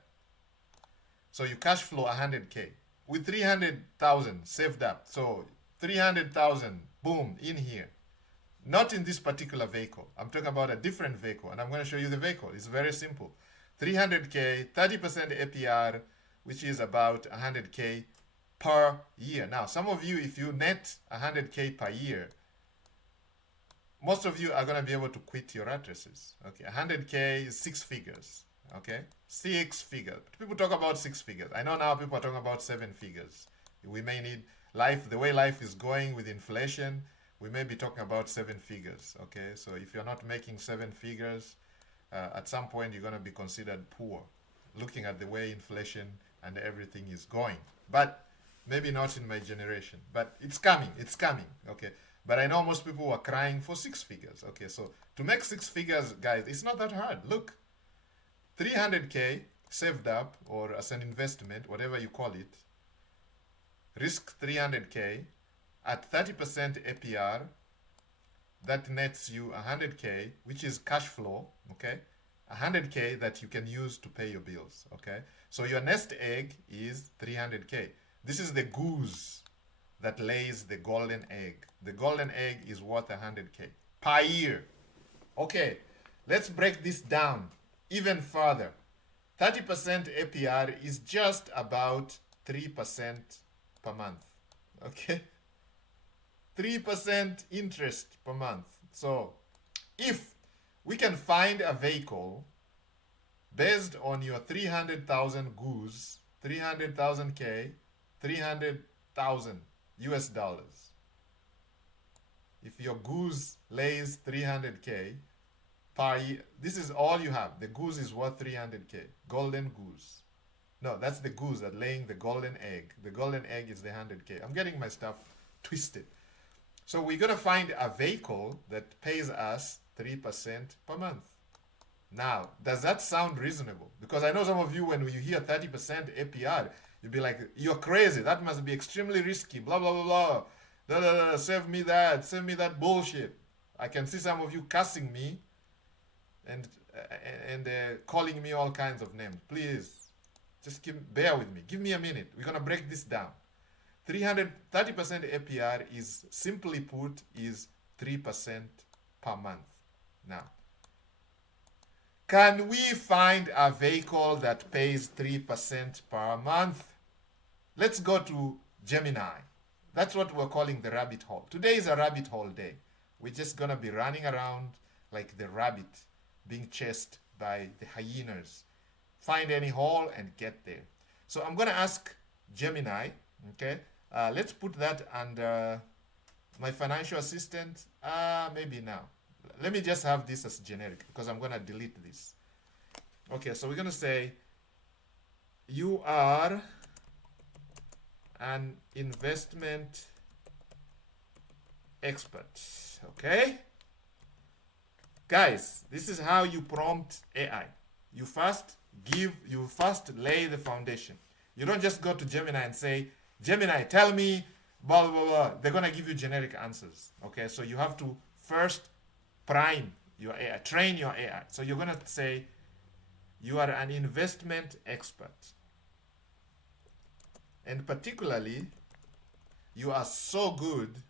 So you cash flow 100K with 300,000 saved up. So 300,000, boom, in here. Not in this particular vehicle. I'm talking about a different vehicle, and I'm going to show you the vehicle. It's very simple. 300K, 30% APR, which is about 100K per year. Now, some of you, if you net 100K per year, most of you are going to be able to quit your rat races. Okay, 100K is 6 figures. Okay, 6 figures. People talk about 6 figures. I know now people are talking about 7 figures. We may need life, the way life is going with inflation, we may be talking about 7 figures. Okay, so if you're not making 7 figures, at some point you're going to be considered poor, looking at the way inflation and everything is going. But maybe not in my generation. But it's coming. Okay. But I know most people are crying for 6 figures. Okay, so to make 6 figures, guys, it's not that hard. Look, 300K saved up, or as an investment, whatever you call it, risk 300K at 30% APR, that nets you 100K, which is cash flow, okay? 100K that you can use to pay your bills, okay? So your nest egg is 300K. This is the goose that lays the golden egg. The golden egg is worth 100K per year. Okay, let's break this down even further. 30% APR is just about 3% per month, okay? 3% interest per month. So if we can find a vehicle based on your 300,000 goose, 300,000 K, 300,000 US dollars. If your goose lays 300K per year, this is all you have. The goose is worth 300K. Golden goose. No, that's the goose that laying the golden egg. The golden egg is the 100K. I'm getting my stuff twisted. So we're going to find a vehicle that pays us 3% per month. Now, does that sound reasonable? Because I know some of you, when you hear 30% APR, you'll be like, you're crazy. That must be extremely risky. Blah, blah, blah, blah. Blah, blah, blah. Save me that bullshit. I can see some of you cussing me and calling me all kinds of names. Please, just bear with me. Give me a minute. We're going to break this down. 30% APR is, simply put, is 3% per month. Now, can we find a vehicle that pays 3% per month? Let's go to Gemini. That's what we're calling the rabbit hole. Today is a rabbit hole day. We're just gonna be running around like the rabbit being chased by the hyenas. Find any hole and get there. So I'm gonna ask Gemini, okay? Let's put that under my financial assistant. Maybe now. Let me just have this as generic because I'm gonna delete this. Okay, so we're gonna say you are an investment expert. Okay? Guys, this is how you prompt AI. You first lay the foundation. You don't just go to Gemini and say, Gemini, tell me, blah, blah, blah. They're going to give you generic answers. Okay? So you have to first prime your AI, train your AI. So you're going to say, you are an investment expert. And particularly, you are so good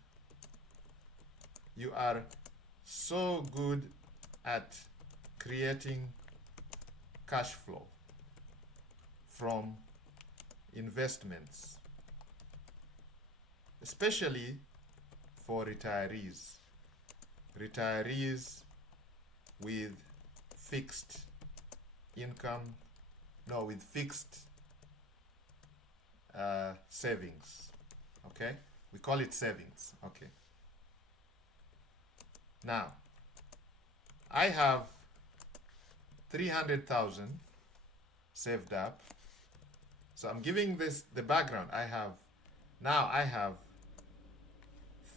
at creating cash flow from investments, especially for retirees with fixed income, no, with fixed savings. Okay, we call it savings. Okay, now I have 300,000 saved up. So I'm giving this the background. I have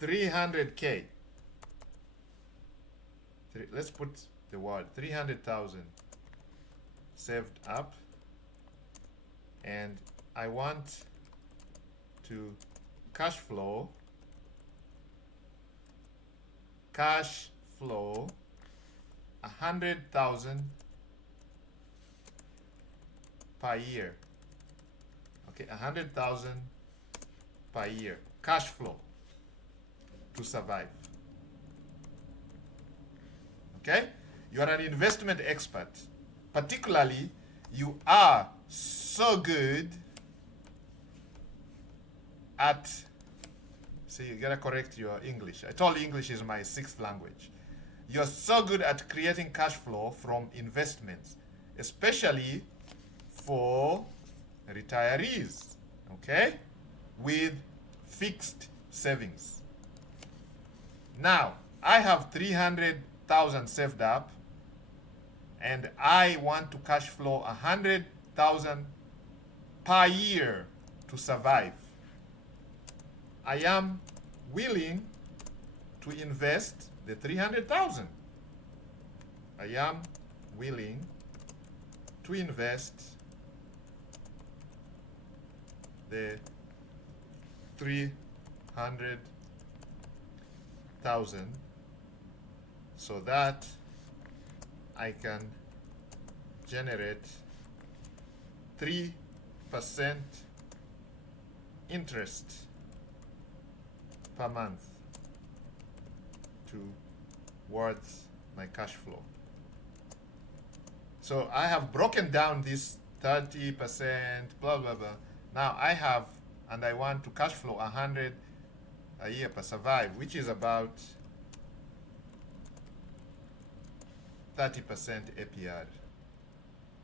300K. Let's put the word 300,000 saved up, and I want to cash flow 100,000 per year. Okay, 100,000 per year cash flow to survive. Okay, you are an investment expert. Particularly, you are so good at, see, you gotta correct your English. I told you English is my 6th language. You're so good at creating cash flow from investments, especially for retirees, okay, with fixed savings. Now, I have 300,000 saved up, and I want to cash flow 100,000 per year to survive. I am willing to invest the 300,000. I am willing to invest the 300,000 so that I can generate 3% interest per month towards my cash flow. So I have broken down this 30%, blah, blah, blah. Now I have, and I want to cash flow 100 a year per survive, which is about 30% APR,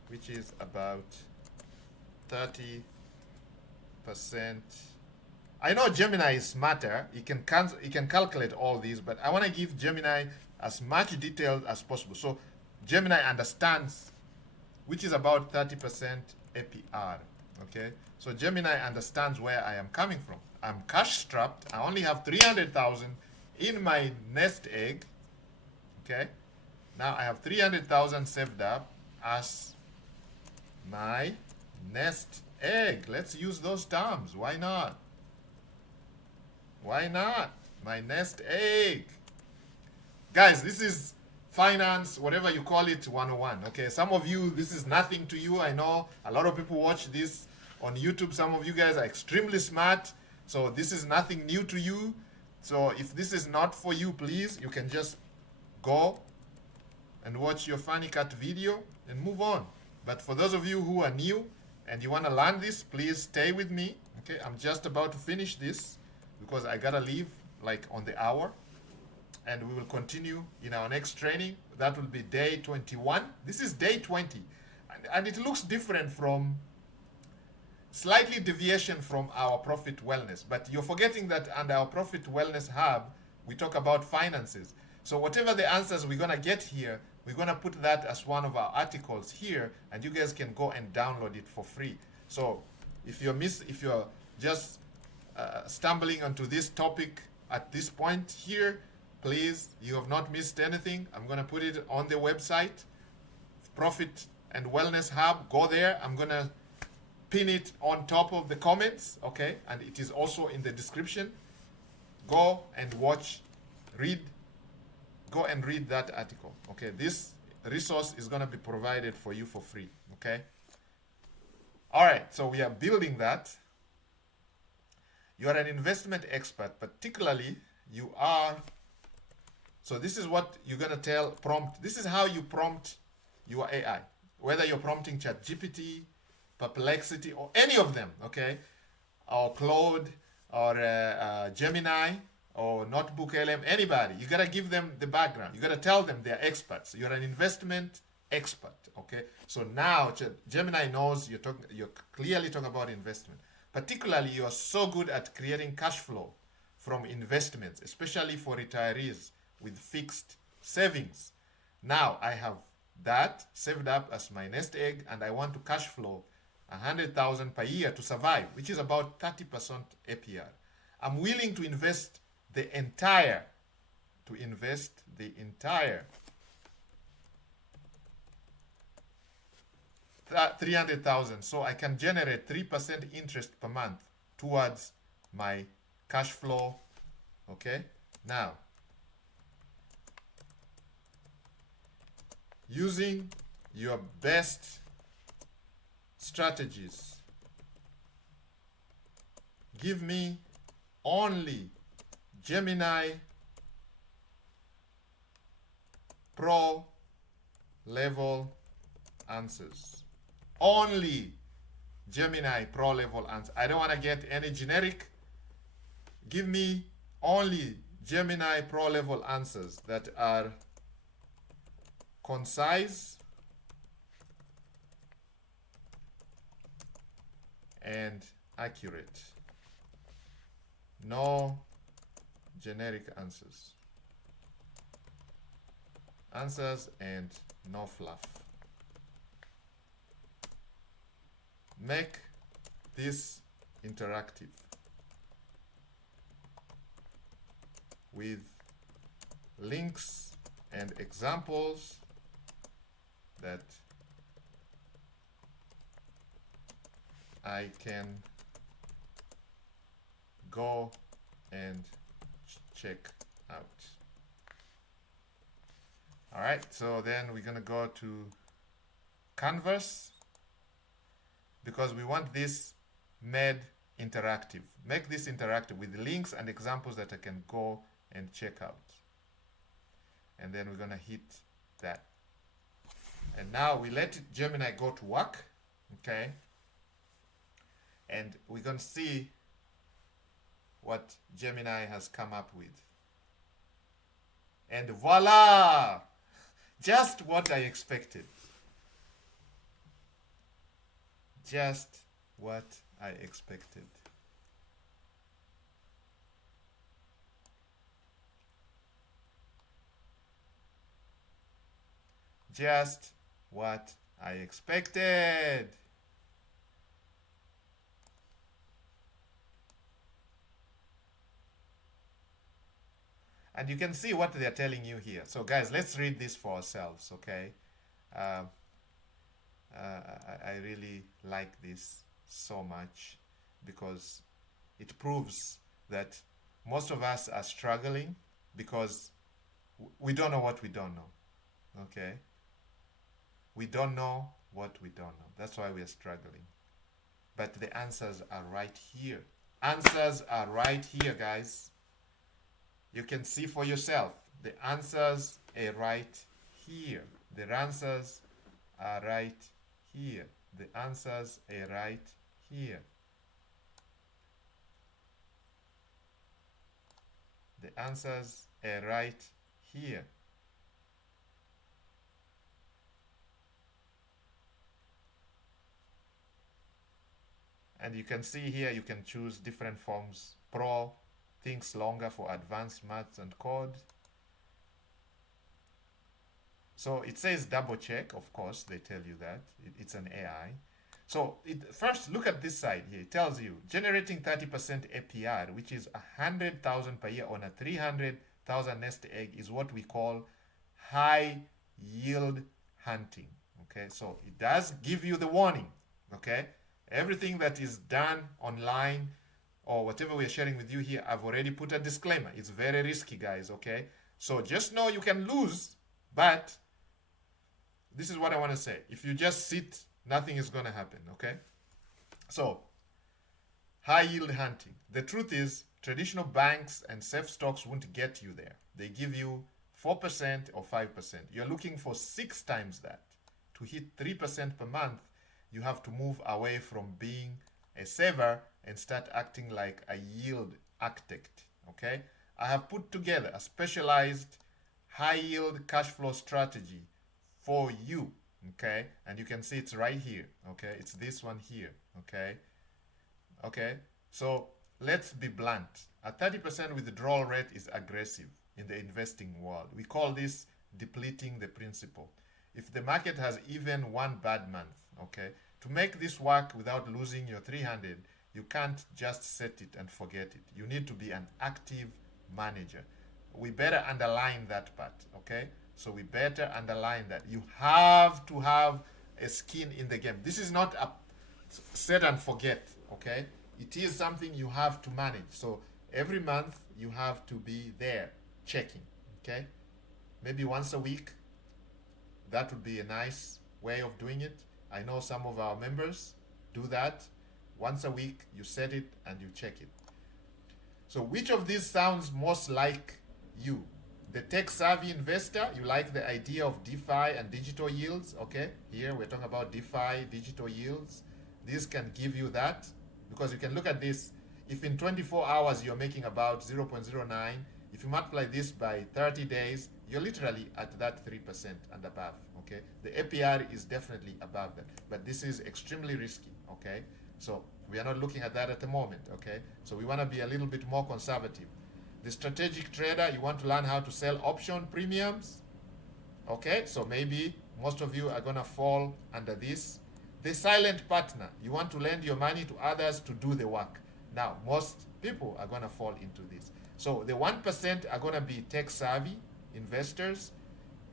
which is about 30%. I know Gemini is smarter. He can calculate all these, but I want to give Gemini as much detail as possible. So Gemini understands, which is about 30% APR. Okay, so Gemini understands where I am coming from. I'm cash strapped. I only have 300,000 in my nest egg. Okay, now I have 300,000 saved up as my nest egg. Let's use those terms. Why not? Why not? My nest egg. Guys, this is finance, whatever you call it, 101. Okay, some of you, this is nothing to you. I know a lot of people watch this on YouTube. Some of you guys are extremely smart. So this is nothing new to you. So if this is not for you, please, you can just go and watch your funny cut video and move on. But for those of you who are new and you want to learn this, please stay with me. Okay, I'm just about to finish this. because I gotta leave like on the hour, and we will continue in our next training. That will be day 21. This is day 20, and it looks different from, slightly deviation from our Profit Wellness. But you're forgetting that under our Profit Wellness Hub, we talk about finances. So whatever the answers we're gonna get here, we're gonna put that as one of our articles here, and you guys can go and download it for free. So if you're just stumbling onto this topic at this point here, please, you have not missed anything. I'm gonna put it on the website, Profit and Wellness Hub. Go there. I'm gonna pin it on top of the comments, okay? And it is also in the description. Go and watch, go and read that article, okay? This resource is gonna be provided for you for free, okay? All right, so we are building that. You are an investment expert, particularly you are, so this is what you're gonna prompt. This is how you prompt your AI, whether you're prompting ChatGPT, Perplexity, or any of them, okay? Or Claude, or Gemini, or Notebook LM, anybody. You gotta give them the background. You gotta tell them they're experts. You're an investment expert, okay? So now Gemini knows you're clearly talking about investment. Particularly, you are so good at creating cash flow from investments, especially for retirees with fixed savings. Now I have that saved up as my nest egg, and I want to cash flow 100,000 per year to survive, which is about 30% APR. I'm willing to invest the entire 300,000, so I can generate 3% interest per month towards my cash flow. Okay, now using your best strategies, give me only Gemini Pro level answers. Only Gemini Pro level answers. I don't want to get any generic. Give me only Gemini Pro level answers that are concise and accurate. No generic answers. Answers and no fluff. Make this interactive with links and examples that I can go and check out. All right, so then we're gonna go to Canvas, because we want this made interactive. Make this interactive with links and examples that I can go and check out. And then we're gonna hit that. And now we let Gemini go to work, okay? And we're gonna see what Gemini has come up with. And voila! Just what I expected. Just what I expected. Just what I expected. And you can see what they're telling you here. So guys, let's read this for ourselves, okay? I really like this so much, because it proves that most of us are struggling because we don't know what we don't know, okay? We don't know what we don't know. That's why we are struggling. But the answers are right here. Answers are right here, guys. You can see for yourself. The answers are right here. The answers are right here. The answers are right here. answers are right here. And you can see here you can choose different forms. Pro thinks longer for advanced maths and code. So it says double check, of course, they tell you that. It's an AI. So first look at this side here. It tells you generating 30% APR, which is 100,000 per year on a 300,000 nest egg, is what we call high yield hunting. Okay, so it does give you the warning. Okay, everything that is done online or whatever we are sharing with you here, I've already put a disclaimer. It's very risky, guys. Okay, so just know you can lose, but this is what I want to say. If you just sit, nothing is going to happen, okay? So, high yield hunting. The truth is, traditional banks and safe stocks won't get you there. They give you 4% or 5%. You're looking for 6 times that. To hit 3% per month, you have to move away from being a saver and start acting like a yield architect, okay? I have put together a specialized high yield cash flow strategy for you, okay? And you can see it's right here, okay? It's this one here, okay? Okay, so let's be blunt. A 30% withdrawal rate is aggressive in the investing world. We call this depleting the principal. If the market has even one bad month, okay, to make this work without losing your 300, you can't just set it and forget it. You need to be an active manager. We better underline that part, okay? So we better underline that. You have to have a skin in the game. This is not a set and forget, okay? It is something you have to manage. So every month you have to be there checking, okay? Maybe once a week. That would be a nice way of doing it. I know some of our members do that. Once a week you set it and you check it. So which of these sounds most like you? The tech-savvy investor, you like the idea of DeFi and digital yields, okay? Here we're talking about DeFi, digital yields. This can give you that because you can look at this. If in 24 hours you're making about 0.09, if you multiply this by 30 days, you're literally at that 3% and above, okay? The APR is definitely above that, but this is extremely risky, okay? So we are not looking at that at the moment, okay? So we want to be a little bit more conservative. The strategic trader, you want to learn how to sell option premiums, okay? So maybe most of you are going to fall under this. The silent partner, you want to lend your money to others to do the work. Now, most people are going to fall into this. So the 1% are going to be tech savvy investors.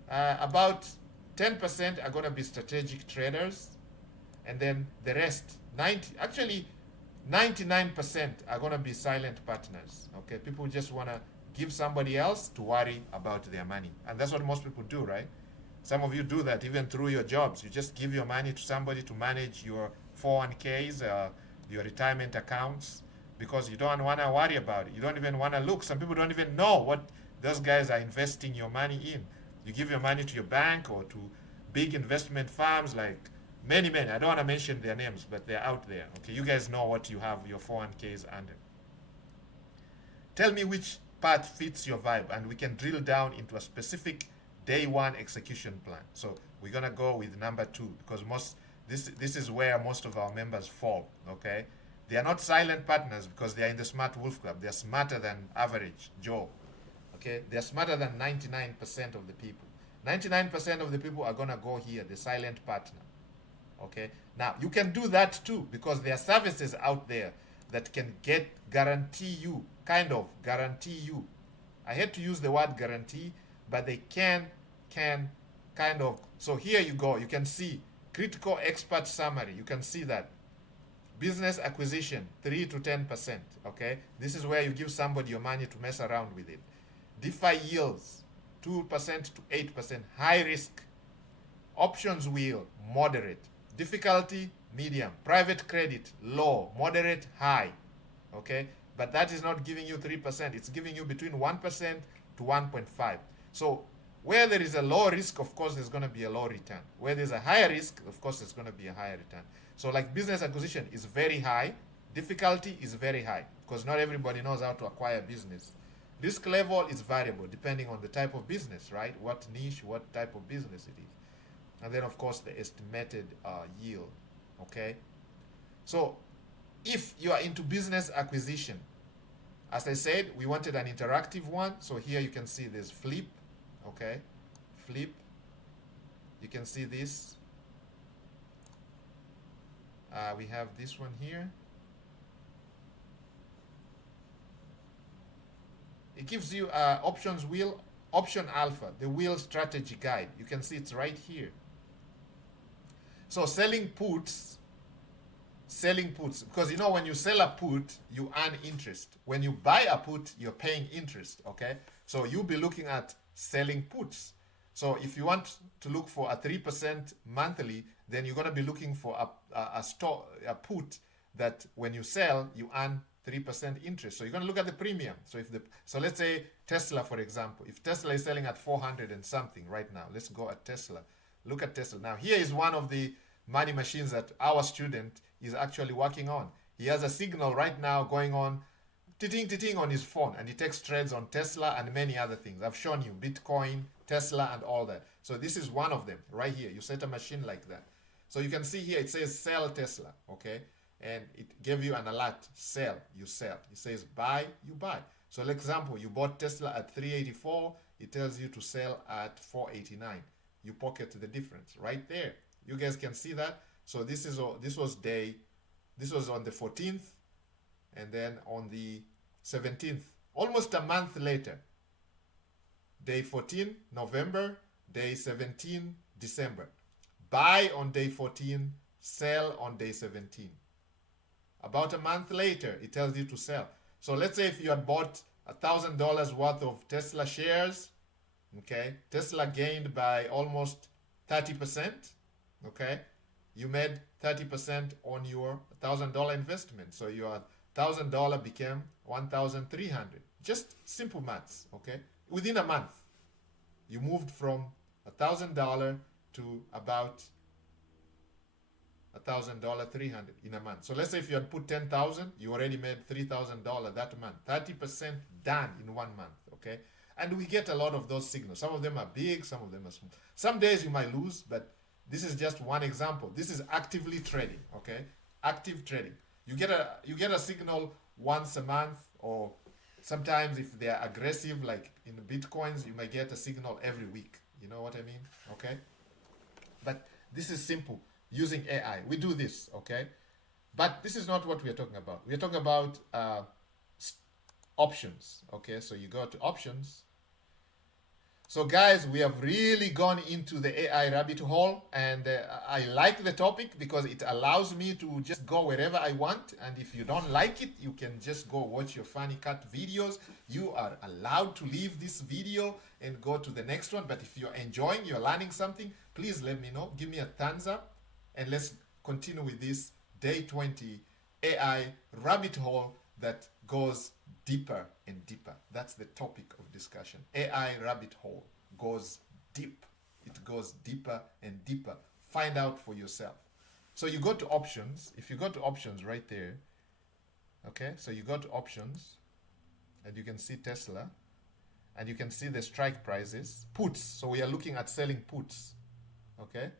About 10% are going to be strategic traders. And then the rest, 99% are going to be silent partners. Okay, people just want to give somebody else to worry about their money. And that's what most people do, right? Some of you do that even through your jobs. You just give your money to somebody to manage your 401ks, your retirement accounts, because you don't want to worry about it. You don't even want to look. Some people don't even know what those guys are investing your money in. You give your money to your bank or to big investment firms like many. I don't want to mention their names, but they're out there. Okay, you guys know what you have your 401ks under. Tell me which part fits your vibe, and we can drill down into a specific day one execution plan. So we're gonna go with number 2 because this is where most of our members fall. Okay, they are not silent partners because they are in the Smart Wolf Club. They are smarter than average Joe. Okay, they are smarter than 99% of the people. 99% of the people are gonna go here, the silent partner. Okay, now you can do that too because there are services out there that can guarantee you. I hate to use the word guarantee, but they can kind of. So here you go. You can see critical expert summary. You can see that business acquisition 3 to 10%. Okay, this is where you give somebody your money to mess around with it. DeFi yields 2% to 8%. High risk. Options wheel moderate. Difficulty medium. Private credit low. Moderate high. Okay, but that is not giving you 3%. It's giving you between 1% to 1.5. So where there is a low risk, of course, there's going to be a low return. Where there's a higher risk, of course, there's going to be a higher return. So like business acquisition is very high. Difficulty is very high because not everybody knows how to acquire business. Risk level is variable depending on the type of business, right? What niche, what type of business it is. And then, of course, the estimated yield, okay? So if you are into business acquisition, as I said, we wanted an interactive one. So here you can see there's flip, okay? Flip. You can see this. We have this one here. It gives you options wheel, option alpha, the wheel strategy guide. You can see it's right here. So selling puts, because you know when you sell a put, you earn interest. When you buy a put, you're paying interest, okay? So you'll be looking at selling puts. So if you want to look for a 3% monthly, then you're going to be looking for a put that when you sell, you earn 3% interest. So you're going to look at the premium. So let's say Tesla, for example. If Tesla is selling at 400 and something right now, let's go at Tesla. Look at Tesla. Now, here is one of the money machines that our student is actually working on. He has a signal right now going on, ting on his phone, and he takes trades on Tesla and many other things. I've shown you Bitcoin, Tesla, and all that. So this is one of them right here. You set a machine like that. So you can see here it says sell Tesla, okay? And it gave you an alert, sell, you sell. It says buy, you buy. So for example, you bought Tesla at 384, it tells you to sell at 489. You pocket the difference right there. You guys can see that. So this was on the 14th, and then on the 17th, almost a month later, day 14, November, day 17, December. Buy on day 14, sell on day 17. About a month later, it tells you to sell. So let's say if you had bought $1,000 worth of Tesla shares, okay, Tesla gained by almost 30%, okay, you made 30% on your $1,000 investment. So your $1,000 became 1,300. Just simple maths, okay? Within a month, you moved from $1,000 to about $1,000, 300 in a month. So let's say if you had put 10,000, you already made $3,000 that month. 30% done in 1 month, okay? And we get a lot of those signals. Some of them are big, some of them are small. Some days you might lose, but this is just one example. This is actively trading, okay? Active trading. You get a signal once a month, or sometimes if they are aggressive, like in Bitcoins, you might get a signal every week. You know what I mean? Okay? But this is simple. Using AI. We do this, okay? But this is not what we are talking about. We are talking about options, okay? So you go to options. So guys, we have really gone into the AI rabbit hole, and I like the topic because it allows me to just go wherever I want. And if you don't like it, you can just go watch your funny cut videos. You are allowed to leave this video and go to the next one. But if you're enjoying, you're learning something, please let me know. Give me a thumbs up, and let's continue with this day 20 AI rabbit hole that goes deeper and deeper. That's the topic of discussion. AI rabbit hole goes deep. It goes deeper and deeper. Find out for yourself. So you go to options. If you go to options right there, okay, so you go to options, and you can see Tesla, and you can see the strike prices, puts. So we are looking at selling puts, okay?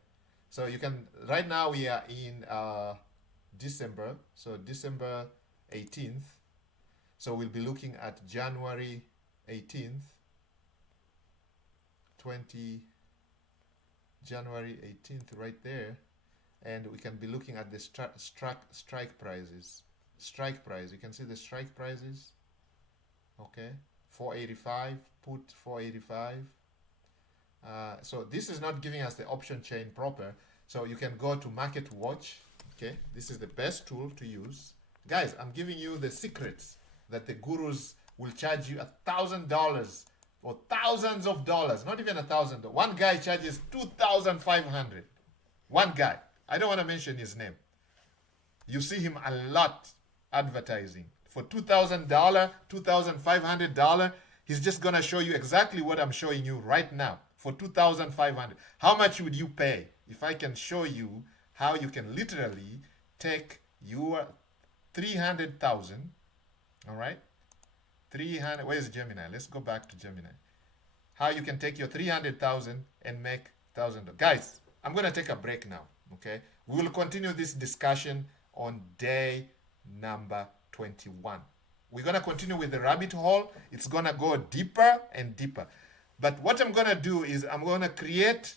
So you can, right now we are in December, so December 18th. So we'll be looking at January 18th, January 18th right there. And we can be looking at the strike prices. Strike price, you can see the strike prices, okay? 485, put 485. So this is not giving us the option chain proper. So you can go to Market Watch. Okay, this is the best tool to use. Guys, I'm giving you the secrets that the gurus will charge you $1,000 or thousands of dollars, not even $1,000. One guy charges $2,500. One guy. I don't want to mention his name. You see him a lot advertising. For $2,000, $2,500, he's just going to show you exactly what I'm showing you right now. For $2,500. How much would you pay if I can show you how you can literally take your 300,000, all right? 300, where's Gemini? Let's go back to Gemini. How you can take your 300,000 and make $1,000. Guys, I'm going to take a break now, okay? We will continue this discussion on day number 21. We're going to continue with the rabbit hole. It's going to go deeper and deeper. But what I'm going to do is I'm going to create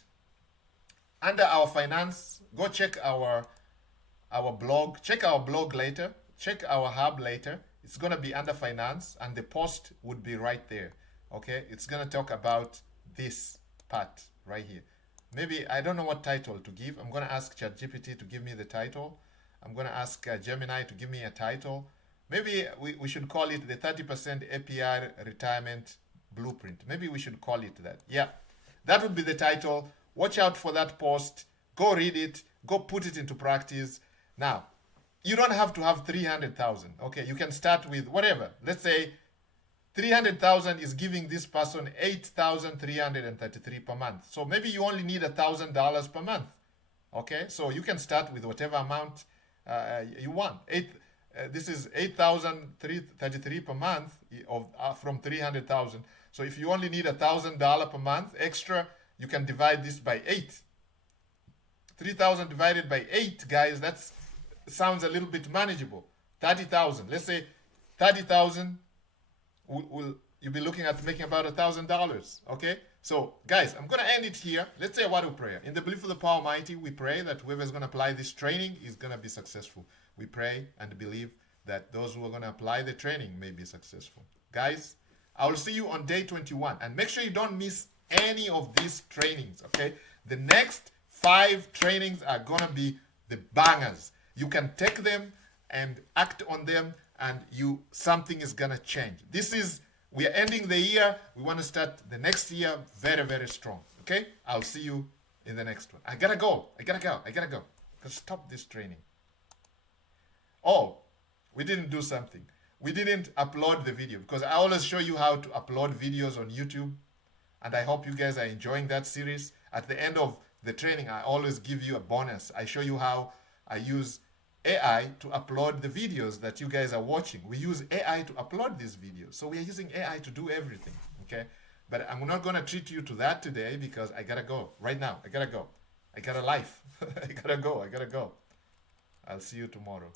under our finance, go check our blog, check our blog later, check our hub later. It's going to be under finance and the post would be right there. Okay, it's going to talk about this part right here. Maybe I don't know what title to give. I'm going to ask ChatGPT to give me the title. I'm going to ask Gemini to give me a title. Maybe we should call it the 30% APR retirement blueprint. Maybe we should call it that. Yeah, that would be the title. Watch out for that post. Go read it. Go put it into practice. Now, you don't have to have 300,000. Okay, you can start with whatever. Let's say 300,000 is giving this person 8,333 per month. So maybe you only need $1,000 per month. Okay, so you can start with whatever amount you want. This is 8,333 per month from 300,000. So if you only need $1,000 per month extra, you can divide this by 8. 3,000 divided by 8, guys, that sounds a little bit manageable. 30,000. Let's say 30,000. You'll be looking at making about $1,000. Okay, so guys, I'm gonna end it here. Let's say a word of prayer. In the belief of the power almighty, we pray that whoever's gonna apply this training is gonna be successful. We pray and believe that those who are gonna apply the training may be successful. Guys, I will see you on day 21, and make sure you don't miss any of these trainings. Okay, the next 5 trainings are gonna be the bangers. You can take them and act on them, and something is gonna change. We are ending the year. We want to start the next year very, very strong. Okay? I'll see you in the next one. I gotta go. Gotta stop this training. Oh, we didn't do something. We didn't upload the video, because I always show you how to upload videos on YouTube, and I hope you guys are enjoying that series. At the end of the training, I always give you a bonus. I show you how I use AI to upload the videos that you guys are watching. We use AI to upload these videos. So we are using AI to do everything, okay? But I'm not going to treat you to that today, because I got to go right now. I got to go. I got a life. I got to go. I'll see you tomorrow.